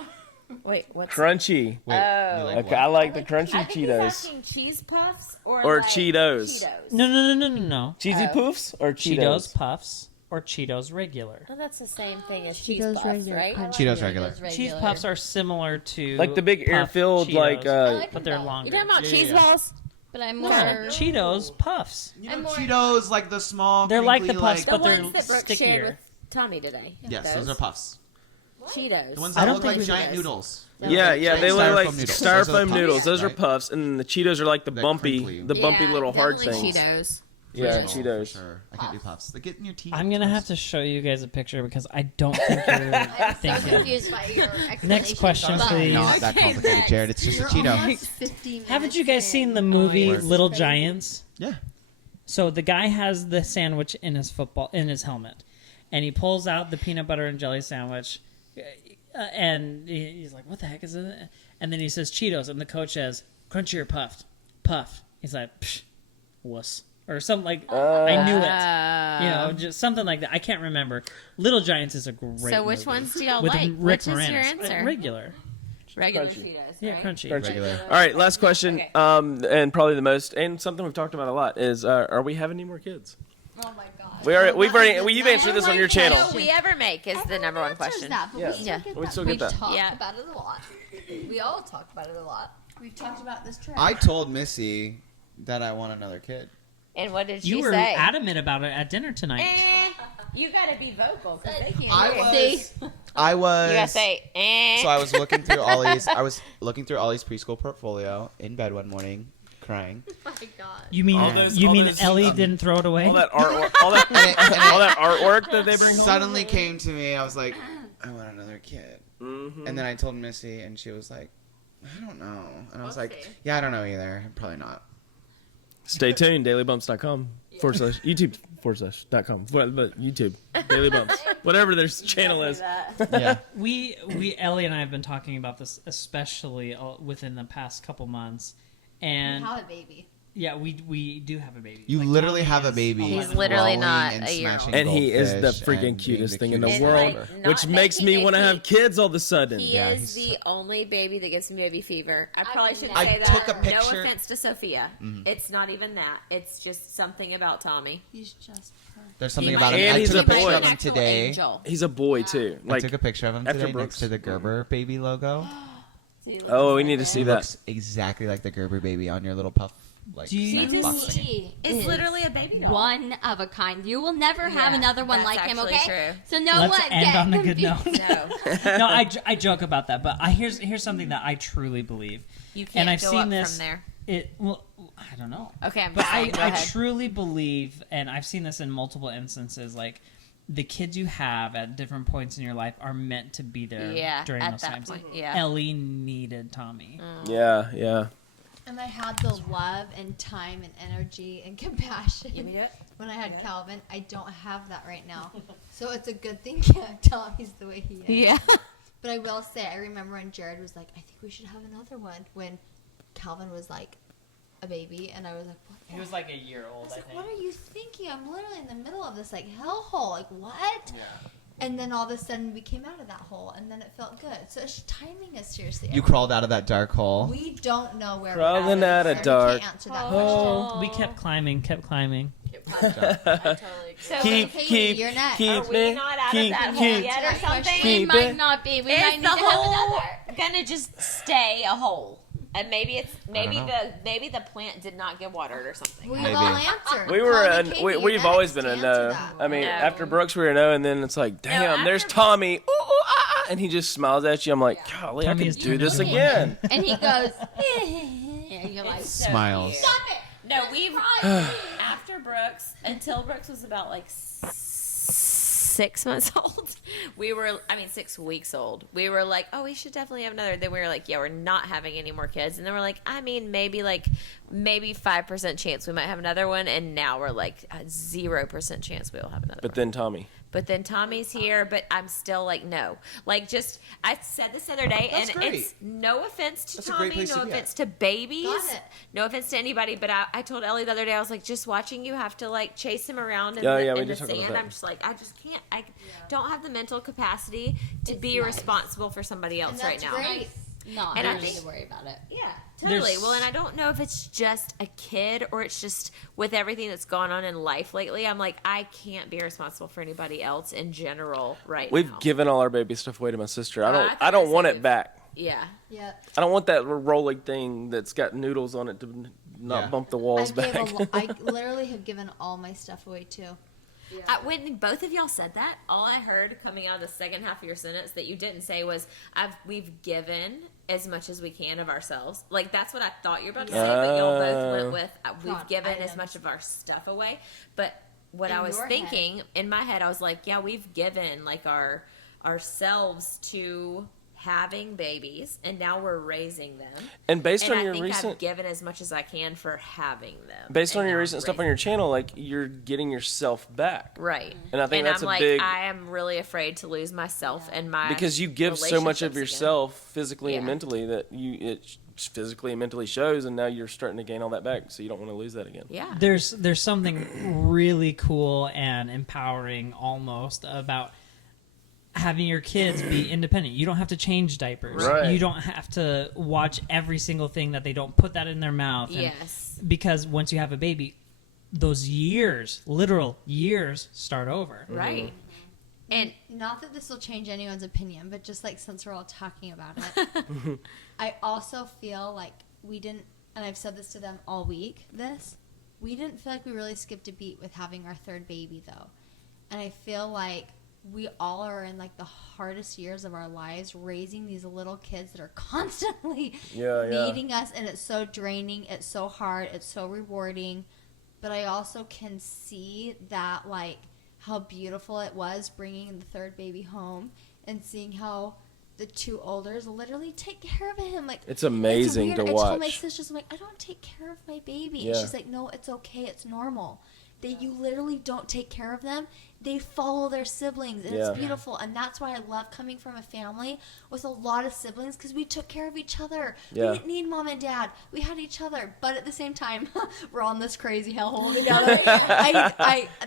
Wait, what's Crunchy. Wait, Oh. you like Okay, what? I like the I crunchy think he's Cheetos. asking cheese puffs or Or like Cheetos. No. Cheesy Poofs or Cheetos Cheetos? Puffs or Cheetos regular. Oh, that's the same thing as cheese Cheetos puffs, regular, right? crunchy Cheetos regular. Cheese Puffs are similar to Like the big Puff air-filled, Cheetos, like, but they're longer. You talking about Yeah, cheese yeah. balls? But I'm No, more. Cheetos Puffs. You I'm know, more- Cheetos, like the small. They're like the crinkly, puffs, The but they're ones that Brooke shared stickier. with Tommy today. Yes, those are puffs. Cheetos. The ones I that don't look think like we- giant noodles. Yeah, yeah, they look like Styrofoam noodles. Those are the styrofoam puffs, noodles. Those are right? puffs, and the Cheetos are like the They're bumpy, crinkly. the bumpy little hard definitely things. Cheetos. Yeah, For Cheetos. sure. I can't do puffs. They get in your teeth. I'm gonna have to show you guys a picture because I don't think you're I'm so thinking. confused by your explanation. Next question, But please. Not that complicated, Jared. It's just a You're Cheeto. almost 50 minutes Haven't you guys seen the in. movie Word. Little Crazy. Giants? Yeah. So the guy has the sandwich in his helmet, and he pulls out the peanut butter and jelly sandwich, and he's like, "What the heck is it?" And then he says Cheetos, and the coach says, "Crunchy or puffed?" Puff. He's like, Psh, "Wuss," or something like. I knew it. You know, just something like that. I can't remember. Little Giants is a great. So which movie. ones do y'all With like? Rick Which is your Moranis. answer? Regular. Regular Crunchy. Cheetos, Yeah, right? crunchy. Crunchy. Regular. All right, last question, Okay. and probably the most, and something we've talked about a lot is: are we having any more kids? Oh my god. You've answered this on your channel. Will we ever make is the number one question. That, but Yeah. we still Yeah. get We that. still get We've that. talked Yeah. about it a lot. We all talk about it a lot. We've talked about this trip. I told Missy that I want another kid. And what did You she were say? adamant about it at dinner tonight. You gotta be vocal because they can't I hear. was. I was. You gotta say, So I was looking through Ollie's. Preschool portfolio in bed one morning, crying. Oh my god. You mean All those- Ellie didn't throw it away? All that artwork, all that, all that artwork that they bring home. Suddenly came to me. I was like, I want another kid. Mhm. And then I told Missy, and she was like, I don't know. And I was like, yeah, I don't know either. Probably not. Stay tuned, dailybumps.com /YouTube/.com. But YouTube, Daily Bumps. Whatever their channel is. Yeah. We Ellie and I have been talking about this, especially within the past couple months, and Have a baby. yeah, we do have a baby. You Like, literally Tommy have a is baby. 11 He's literally crawling not and a year smashing And he is the goldfish freaking and cutest being thing in the cutest world, ever. Like, which not makes me making want to it have cute. kids all of a sudden. He Yeah, is he's the only baby that gives me baby fever. I I've probably shouldn't never- say I that. took a picture- No offense to Sophia. It's not even that. It's just something about Tommy. He's just perfect. There's something He about might- him. And I he's took a a picture boy. of him Natural today. angel. He's a boy too. I Like, took a picture of him after today Brooks. next to the Gerber baby logo. oh, we need to see He that. looks exactly like the Gerber baby on your little puff. Like Do you- box thing. He It's is literally a baby doll. One of a kind. You will never have Yeah, another one that's like him, actually okay? true. So no Let's one end get on a good confused. note. No, No, I joke about that, but here's something that I truly believe, you can't and I've go seen up this. from there. I don't know. Okay, I'm But just saying, go I ahead. truly believe, and I've seen this in multiple instances, like the kids you have at different points in your life are meant to be there Yeah, during at those that times. point, yeah. Ellie needed Tommy. Yeah, yeah. And I had the love and time and energy and compassion. You need it? When I had Calvin, I don't have that right now. So it's a good thing Tommy's the way he is. Yeah. But I will say, I remember when Jared was like, I think we should have another one. When Calvin was like a baby, and I was like, what? He was like a year old, I was like, what are you thinking? I'm literally in the middle of this like hellhole. Like what? And then all of a sudden we came out of that hole, and then it felt good. So timing is seriously. You crawled out of that dark hole. We don't know where Crawling we're out at. of We dark can't answer that Oh. We kept climbing. So Keep, Katie, keep, you're next. keep Are we it, not out keep, of that hole keep. yet or something? We Keep might it. not be. We might Is need the to have hole another. gonna just stay a hole? And maybe know. the plant did not get watered or something. We Maybe. will answer. We were Call a, me Katie, we, you're we've always next been a to answer no. that. I mean, No. after Brooks we were a no, and then it's like, damn, there's after- Tommy. Ooh, ooh, ah, ah, and he just smiles at you. I'm like, golly, I Tommy can is do this turning again. And he goes, and you're like, So Smiles. cute. No, we've after Brooks until Brooks was about like 6 months old. 6 weeks old. We were like, oh, we should definitely have another. Then we were like, yeah, we're not having any more kids. And then we're like, maybe 5% chance we might have another one. And now we're like a 0% chance we will have another. But one. then Tommy. But then Tommy's here, but I'm still like, no. Like, just, I said this the other day, That's and great. it's no offense to That's a great Tommy, place no to be offense at. to babies, Got it. no offense to anybody, but I told Ellie the other day, I was like, just watching you have to, like, chase him around in Yeah, the, yeah, we in the did talk about sand, that. I'm just like, I just can't, I don't have the mental capacity to It's be nice. responsible for somebody else And right that's now. great. Not And I having think- to worry about it. Yeah, totally. There's- Well, and I don't know if it's just a kid or it's just with everything that's gone on in life lately. I'm like, I can't be responsible for anybody else in general right We've now. given all our baby stuff away to my sister. I I don't. thought I don't I want said it back. Yeah. Yeah. I don't want that rolling thing that's got noodles on it to not Yeah. bump the walls back. I literally have given all my stuff away too. When both of y'all said that, all I heard coming out of the second half of your sentence that you didn't say was, we've given as much as we can of ourselves. Like, that's what I thought you were about to say, but y'all both went with, we've Product given as items. much of our stuff away. But what In I was your thinking, in my head, I was like, yeah, we've given, like, ourselves to having babies, and now we're raising them. And based And on I your think I've recent, given as much as I can for having them. based on and your now recent I'm stuff on raising your channel, like you're getting yourself back. Right. And I think that's I'm a like, big- I am really afraid to lose myself and my Because you give so much of relationships yourself physically and Yeah. mentally that it physically and mentally shows, and now you're starting to gain all that back. So you don't want to lose that again. again. Yeah. There's something really cool and empowering almost about having your kids be independent. You don't have to change diapers. Right. You don't have to watch every single thing that they don't put that in their mouth. And Yes. because once you have a baby, those years, literal years, start over. Right. And Not that this will change anyone's opinion, but just like since we're all talking about it, I also feel like we didn't, and I've said this to them all week, we didn't feel like we really skipped a beat with having our third baby though. And I feel like we all are in like the hardest years of our lives raising these little kids that are constantly Yeah. meeting us, and it's so draining, it's so hard, it's so rewarding. But I also can see that like how beautiful it was bringing the third baby home and seeing how the two olders literally take care of him. Like, It's amazing weird. to I told my watch. sisters, I'm like, I don't take care of my baby. Yeah. And she's like, no, it's okay, it's normal. You literally don't take care of them. They follow their siblings, and Yeah. it's beautiful. And that's why I love coming from a family with a lot of siblings, because we took care of each other. Yeah. We didn't need mom and dad. We had each other. But at the same time, we're on this crazy hellhole together.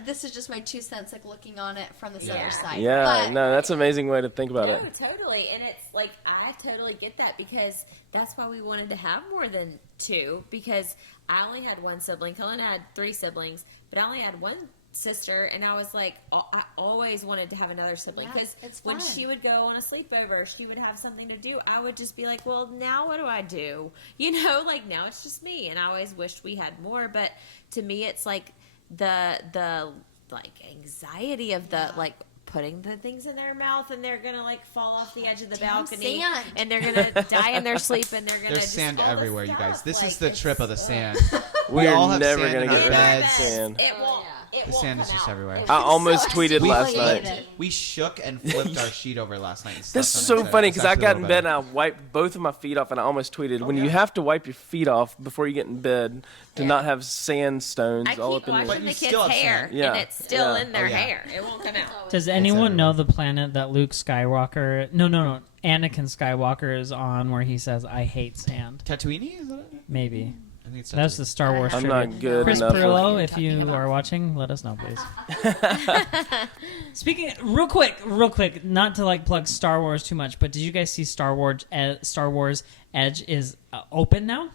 This is just my 2 cents, like looking on it from this other side. Yeah. But No, that's an amazing way to think about no, it. totally. And it's like, I totally get that, because that's why we wanted to have more than two, because I only had one sibling. Cullen had 3 siblings, but I only had one sister, and I was like, I always wanted to have another sibling, Yeah, because it's when fun. she would go on a sleepover, she would have something to do. I would just be like, well, now what do I do? You know, like, now it's just me. And I always wished we had more, but to me, it's like the like anxiety of the like putting the things in their mouth, and they're gonna like fall off the edge of the balcony, sand. and they're gonna die in their sleep, and they're gonna There's just sand all this everywhere, you stuff. guys. This Like, is the it's- trip of the sand. We're all have never sand gonna in get our rid of beds. sand. It won't. It The won't sand is come just out. everywhere. It I was almost so- tweeted We last hated night. it. We shook and flipped our sheet over last night. And That's stuff so on it. funny It's because I actually got a in little bed and better. I wiped both of my feet off, and I almost tweeted, when yeah. you have to wipe your feet off before you get in bed to Yeah. not have sandstones I all keep up in watching your... But the you kids' still have hair, sand. Yeah. and it's still Yeah. in their Oh, yeah. hair. It won't come out. Does anyone know everywhere. the planet that Luke Skywalker? No, Anakin Skywalker is on, where he says, "I hate sand." Tatooine? Is that it? Maybe I think it's that's the Tatooine. Star Wars. I'm trivia. not good Chris enough. Perillo, with- if you are watching, let us know, please. Speaking real quick, not to like plug Star Wars too much, but did you guys see Star Wars Edge is open now?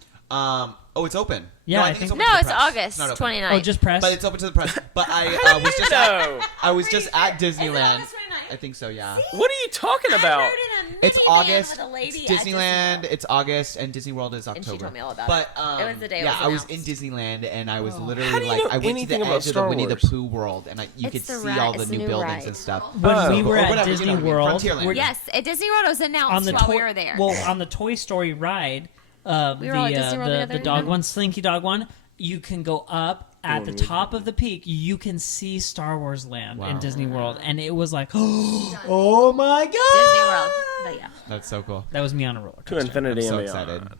Oh, it's open. Yeah, no, I I think think- it's open No, to the it's press. August not open. 29th. Oh, just press. But it's open to the press. But I was just No. I was just at Disneyland. August 29th? I think so. Yeah. What are you talking I about? rode in a It's minivan August. with a lady It's at Disneyland. It's August, and Disney World is And October. she told me all about but, it. It was the day it yeah, was I was in announced. Disneyland, and I was literally How do you like, know I went to anything the about edge of the Star Winnie the Wars? Pooh world, and you could It's the see ri- all the it's new the new buildings ride. and stuff. When Oh. we were Or at whatever, you know Disney what I mean, World, Frontierland. Yes, at Disney World it was announced on the while toy, we were there. well, on the Toy Story ride, We were all at Disney World the together, dog remember? one, Slinky Dog one, you can go up at the top of the peak. You can see Star Wars Land in Wow. Disney World, and it was like, oh my god! Disney World. But yeah. That's so cool. That was me on a roller To coaster. infinity I'm so and beyond. excited.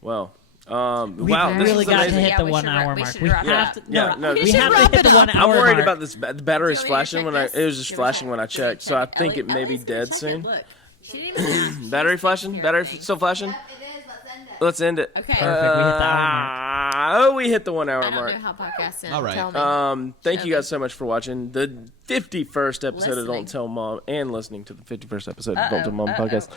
Well, Wow, this really is got to amazing. hit Yeah, the we 1 should hour wrap- we mark. should We wrap it have up. to. Yeah, No, no, we have to hit the 1 hour I'm worried mark. about this. The battery's Do you want me to flashing check when this? it was just Do you want me to flashing check? when I Do you want me checked, to so I check? think it Ellie- may be Ellie's gonna dead check it. soon. Look, she didn't even Battery flashing? Battery still flashing? Yep, it is. Let's end it. Let's end it. Okay. Perfect. We hit the hour mark. We hit the 1 hour I don't mark. know how podcasts end. All right. Tell me. Thank you Okay. guys so much for watching the 51st episode of Listening. Don't Tell Mom and listening to the 51st episode of Don't Tell Mom podcast.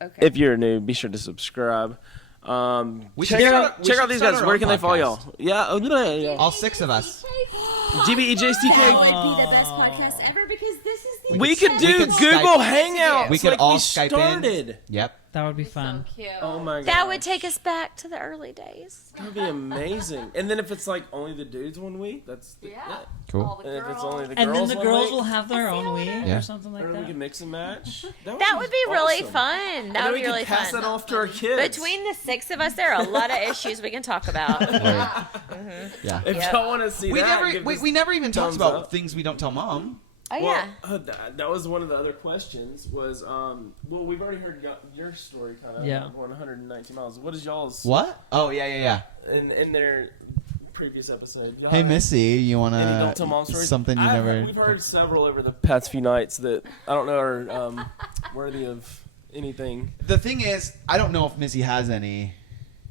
Okay. If you're new, be sure to subscribe. We Check should out these start guys. our Where own can they follow podcast. y'all? Yeah. All 6 of us. That GBEJCK. would be the best podcast ever because this is the We could do could Google Skype. Hangouts. We could like all we Skype started. in. Yep. That would be fun. Cute. Oh my god. That would take us back to the early days. That would be amazing. And then if it's like only the dudes 1 week, that's Yeah. Cool. All the And if it's girls. only the And girls, then the 1 girls week, will have their own week Yeah. or something like or we that. can mix and match. That would be really awesome. fun. And That then would we be can really pass fun. that off to our kids. Between the 6 of us, there are a lot of issues we can talk about. Yeah. If Yep. y'all want to see that, We never even talked thumbs about up. things we don't tell mom. Oh Well, yeah. that was one of the other questions. Was well, we've already heard your story, kind of. Yeah. Going 119 miles. What is y'all's? What? Oh yeah. In their previous episode. Y'all Hey have Missy, you Any wanna don't tell mom stories? something you never? We've heard several over the past few nights that I don't know are worthy of anything. The thing is, I don't know if Missy has any,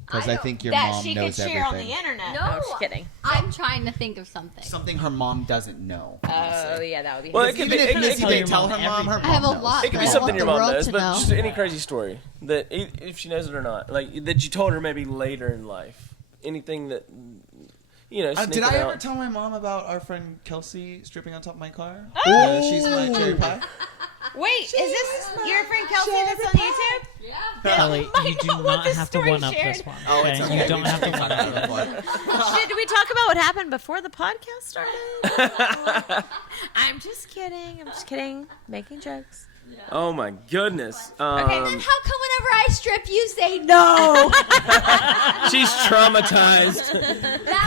because I think your that mom she knows could share on everything. the internet. No. I'm just kidding. I'm trying to think of something. Something her mom doesn't know. Oh yeah, that would be. Well, nice. it could Even be. if It Missy could didn't be, tell her mom, her mom I have a knows. lot. it could but be I something want your the mom world knows, to but know. just any crazy story that if she knows it or not, like that you told her maybe later in life. Anything that Did sneaking I ever out. tell my mom about our friend Kelsey stripping on top of my car? Oh! She's my cherry pie. Wait, is this your friend Kelsey that's on YouTube? Kelly, you do not want not this have to story one up shared. this one. Oh, it's okay? okay. You don't have to one up this one. Should we talk about what happened before the podcast started? I'm just kidding. Making jokes. Oh my goodness. And then how come whenever I strip, you say no? She's traumatized.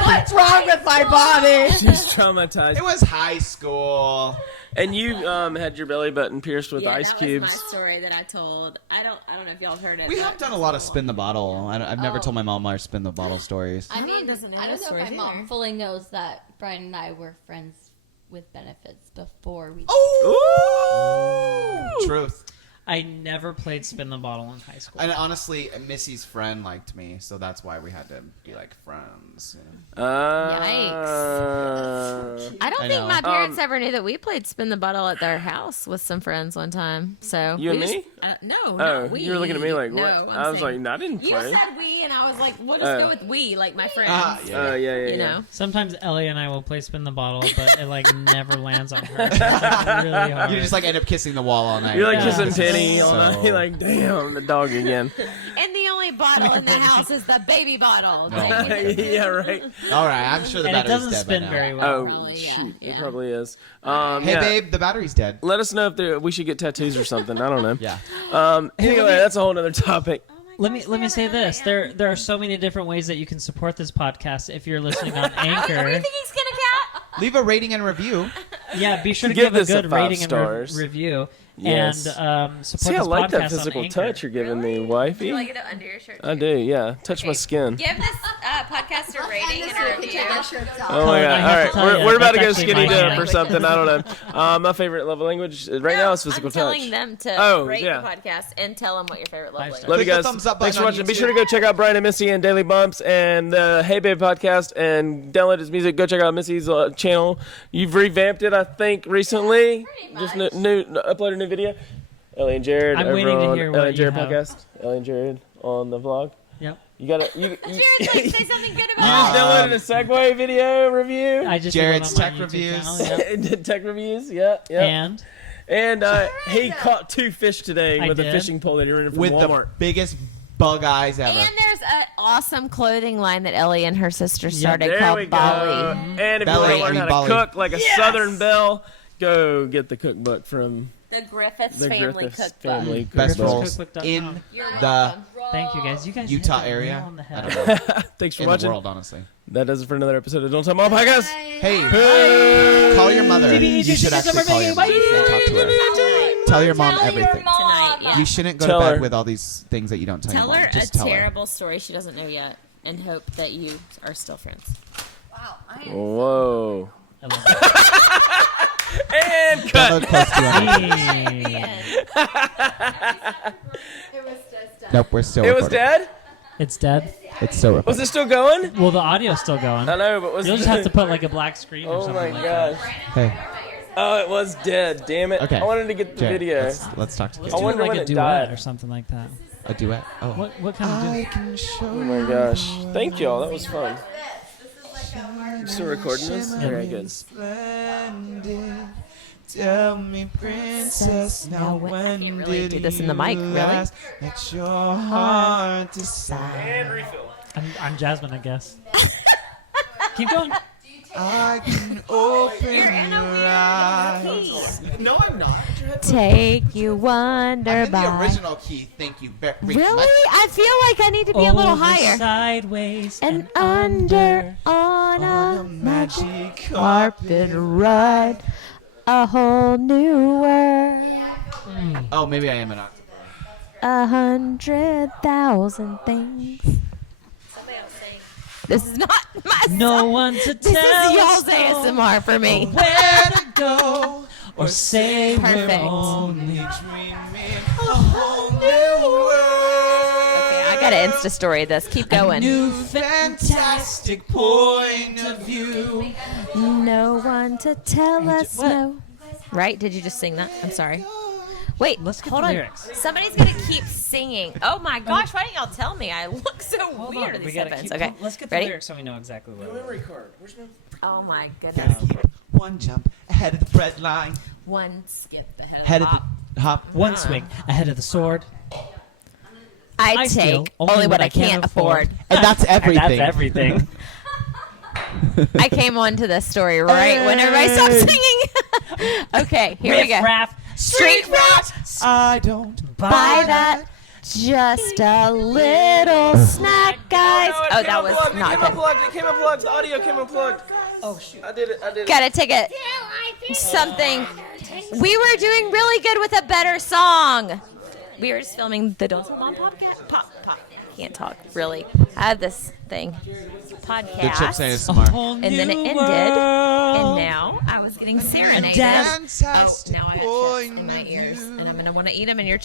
What's wrong with my body? She's traumatized. It was high school. And you had your belly button pierced with ice cubes. That was my story that I told. I don't know if y'all have heard it. We have done a lot of spin the bottle. I've never told my mom our spin the bottle stories. I mean, doesn't know I don't those know if my stories mom either. fully knows that Bryan and I were friends with benefits before we. Truth. I never played spin the bottle in high school. And honestly, Missy's friend liked me, so that's why we had to be like friends. Yikes. I don't I think know. my parents ever knew that we played spin the bottle at their house with some friends one time. So You and we me? No, Oh, not we. you were looking at me like, No, what? I'm I was saying- like, no, I didn't You play. said we, and I was like, we'll just go with we, like my friends. Yeah. You know. Sometimes Ellie and I will play spin the bottle, but it like never lands on her. It's like really hard. You just like end up kissing the wall all night. You're like Yeah. kissing Penny. So- You're like, damn, the dog again. And the only bottle in the house is the baby bottle. Yeah, right. All right, I'm sure the and it battery's doesn't dead spin by now. very well. Oh, Probably, yeah, shoot. It yeah. probably is. Hey, yeah. babe, the battery's dead. Let us know if we should get tattoos or something. I don't know. Yeah. Anyway, that's a whole other topic. Let me say this: there are so many different ways that you can support this podcast if you're listening on Anchor. He's gonna cat. Leave a rating and review. Yeah, be sure to Give give a this a good 5 rating and stars. review. Yes. And support See, I this like that podcast physical on Anchor. touch you're giving me, wifey. You like it under your shirt. I do, yeah. Touch my skin. Give this podcast a rating and a review. Oh my Cullen, god! I have All to right, tell you, we're about to go that's actually skinny my dip or language. something. I don't know. My favorite love language right now is physical I'm touch. telling them to rate the podcast and tell them what your favorite love Five language stars. Love you Click the guys. thumbs up Thanks for button on watching. Be YouTube. sure to go check out Bryan and Missy and Daily Bumps and the Hey Babe podcast and download his music. Go check out Missy's channel. You've revamped it, I think, recently. Just uploaded a new video. Ellie and Jared. I'm over waiting to on hear what Ellie and you Jared have. podcast. Ellie and Jared on the vlog. Yep. You gotta. Jared's like, say something good You about just downloaded a Segway video review. I just Jared's did one on my tech YouTube reviews. channel, yep. Tech reviews. Yeah. And And he caught 2 fish today I with a did. fishing pole that he rented from With Walmart. the biggest bug eyes ever. And there's an awesome clothing line that Ellie and her sister started There called we go. Bali. And if Belly, you want to learn I mean how Bali. to cook like a Southern belle, go get the cookbook from The Griffiths the family Griffiths cookbook. family Best cookbook. rolls Cookbook.com. in You're the welcome. thank you guys. You guys Utah hit the area. nail on the I head. don't know. Thanks for In the watching. world, honestly. That does it for another episode of Don't Tell Mom Podcast. Hey, call your mother. You should actually call your mother and talk to her. Tell your mom everything. Tonight, yeah. You shouldn't go Tell to bed her. with all these things that you don't tell, Tell your mom. her Just a tell her. terrible story she doesn't know yet. and hope that you are still friends. Wow. Whoa. I love that. And Don't cut. look close to it. Nope, we're still It was recording. dead? It's dead. It's still Was recording. it still going? Well, the audio's still going. I know, but was You'll just have to put like a black screen or Oh something my like gosh. Hey, Oh, it was dead. Damn it. okay. I wanted to get the Jared, video. Let's talk to that. Katie. Let's do wonder like when a it duet died. or something like that. A duet? Oh. What kind of duet? Oh my gosh. Thank y'all. That was fun. You still recording this? Very good. Tell me, princess, now when can't really did do this in the you mic, really? last let your heart decide? And refill. I'm Jasmine, I guess. Keep going. I can open your eyes. No, I'm not. Take you I'm wonder in the by. original key. Thank you very much. Really? I feel like I need to be a little Over, higher. sideways, And under on a Magic carpet ride, a whole new world, Oh, maybe I am an octave. 100,000 things. This is not my No song. one to This tell is y'all's us ASMR for me. Where to go or say Perfect. we're only dreaming a whole new world. I gotta Insta story this. Keep going. new Fantastic point of view. No one to tell us What? no. Right? Did you just sing that? I'm sorry. Wait, Let's get hold the on. lyrics. Somebody's gonna keep singing. Oh my gosh! Why didn't y'all tell me? I look so Hold weird on, in we these gotta headphones. keep. Okay, Let's get the ready? lyrics so we know exactly what. Memory card. Where's my... Oh my Gotta goodness. keep one jump ahead of the bread line. One skip ahead. Head of the hop. One swing ahead of the sword. I steal take only what I can't afford. And that's everything. And that's everything. I came onto this story right when everybody stopped singing. Okay, here we go. Riff-raff, Street rat. I don't Buy that. Just a little snack, guys. Oh, that was not It came good. unplugged. It came unplugged. The audio came unplugged. Oh, shoot. I did it. Gotta take it. Something. We were doing really good with a better song. We were just filming the Don't So Long podcast. Pop. Can't talk, really. I have this thing. Podcast. The chips say a smart. whole And then it new ended. world. And now I was getting serenaded. Fantastic Now I have chips point in my of ears, view. and I'm gonna want to eat them, and your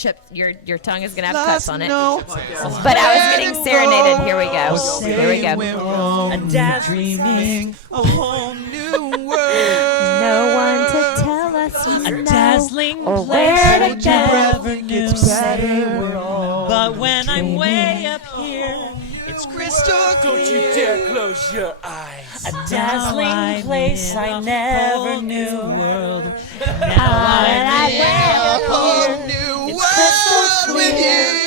tongue is gonna have cuts on it. No. But I was getting serenaded. Here we go. Here we go. We're dazzling dreaming a whole new world. No one to tell us A no dazzling or place where to I never go. knew. But when I'm way up here, It's crystal Don't you clear. dare close your eyes. a dazzling place I never knew. World. Now And I'm I way A up whole here. new crystal world with clear. you.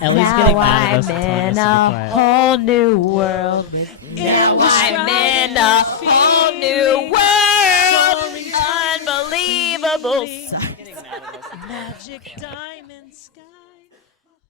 Ellie's getting Now mad at us I'm and telling us in to be a quiet. whole new world. Now I'm in a whole new world. Unbelievable. Magic diamond sky.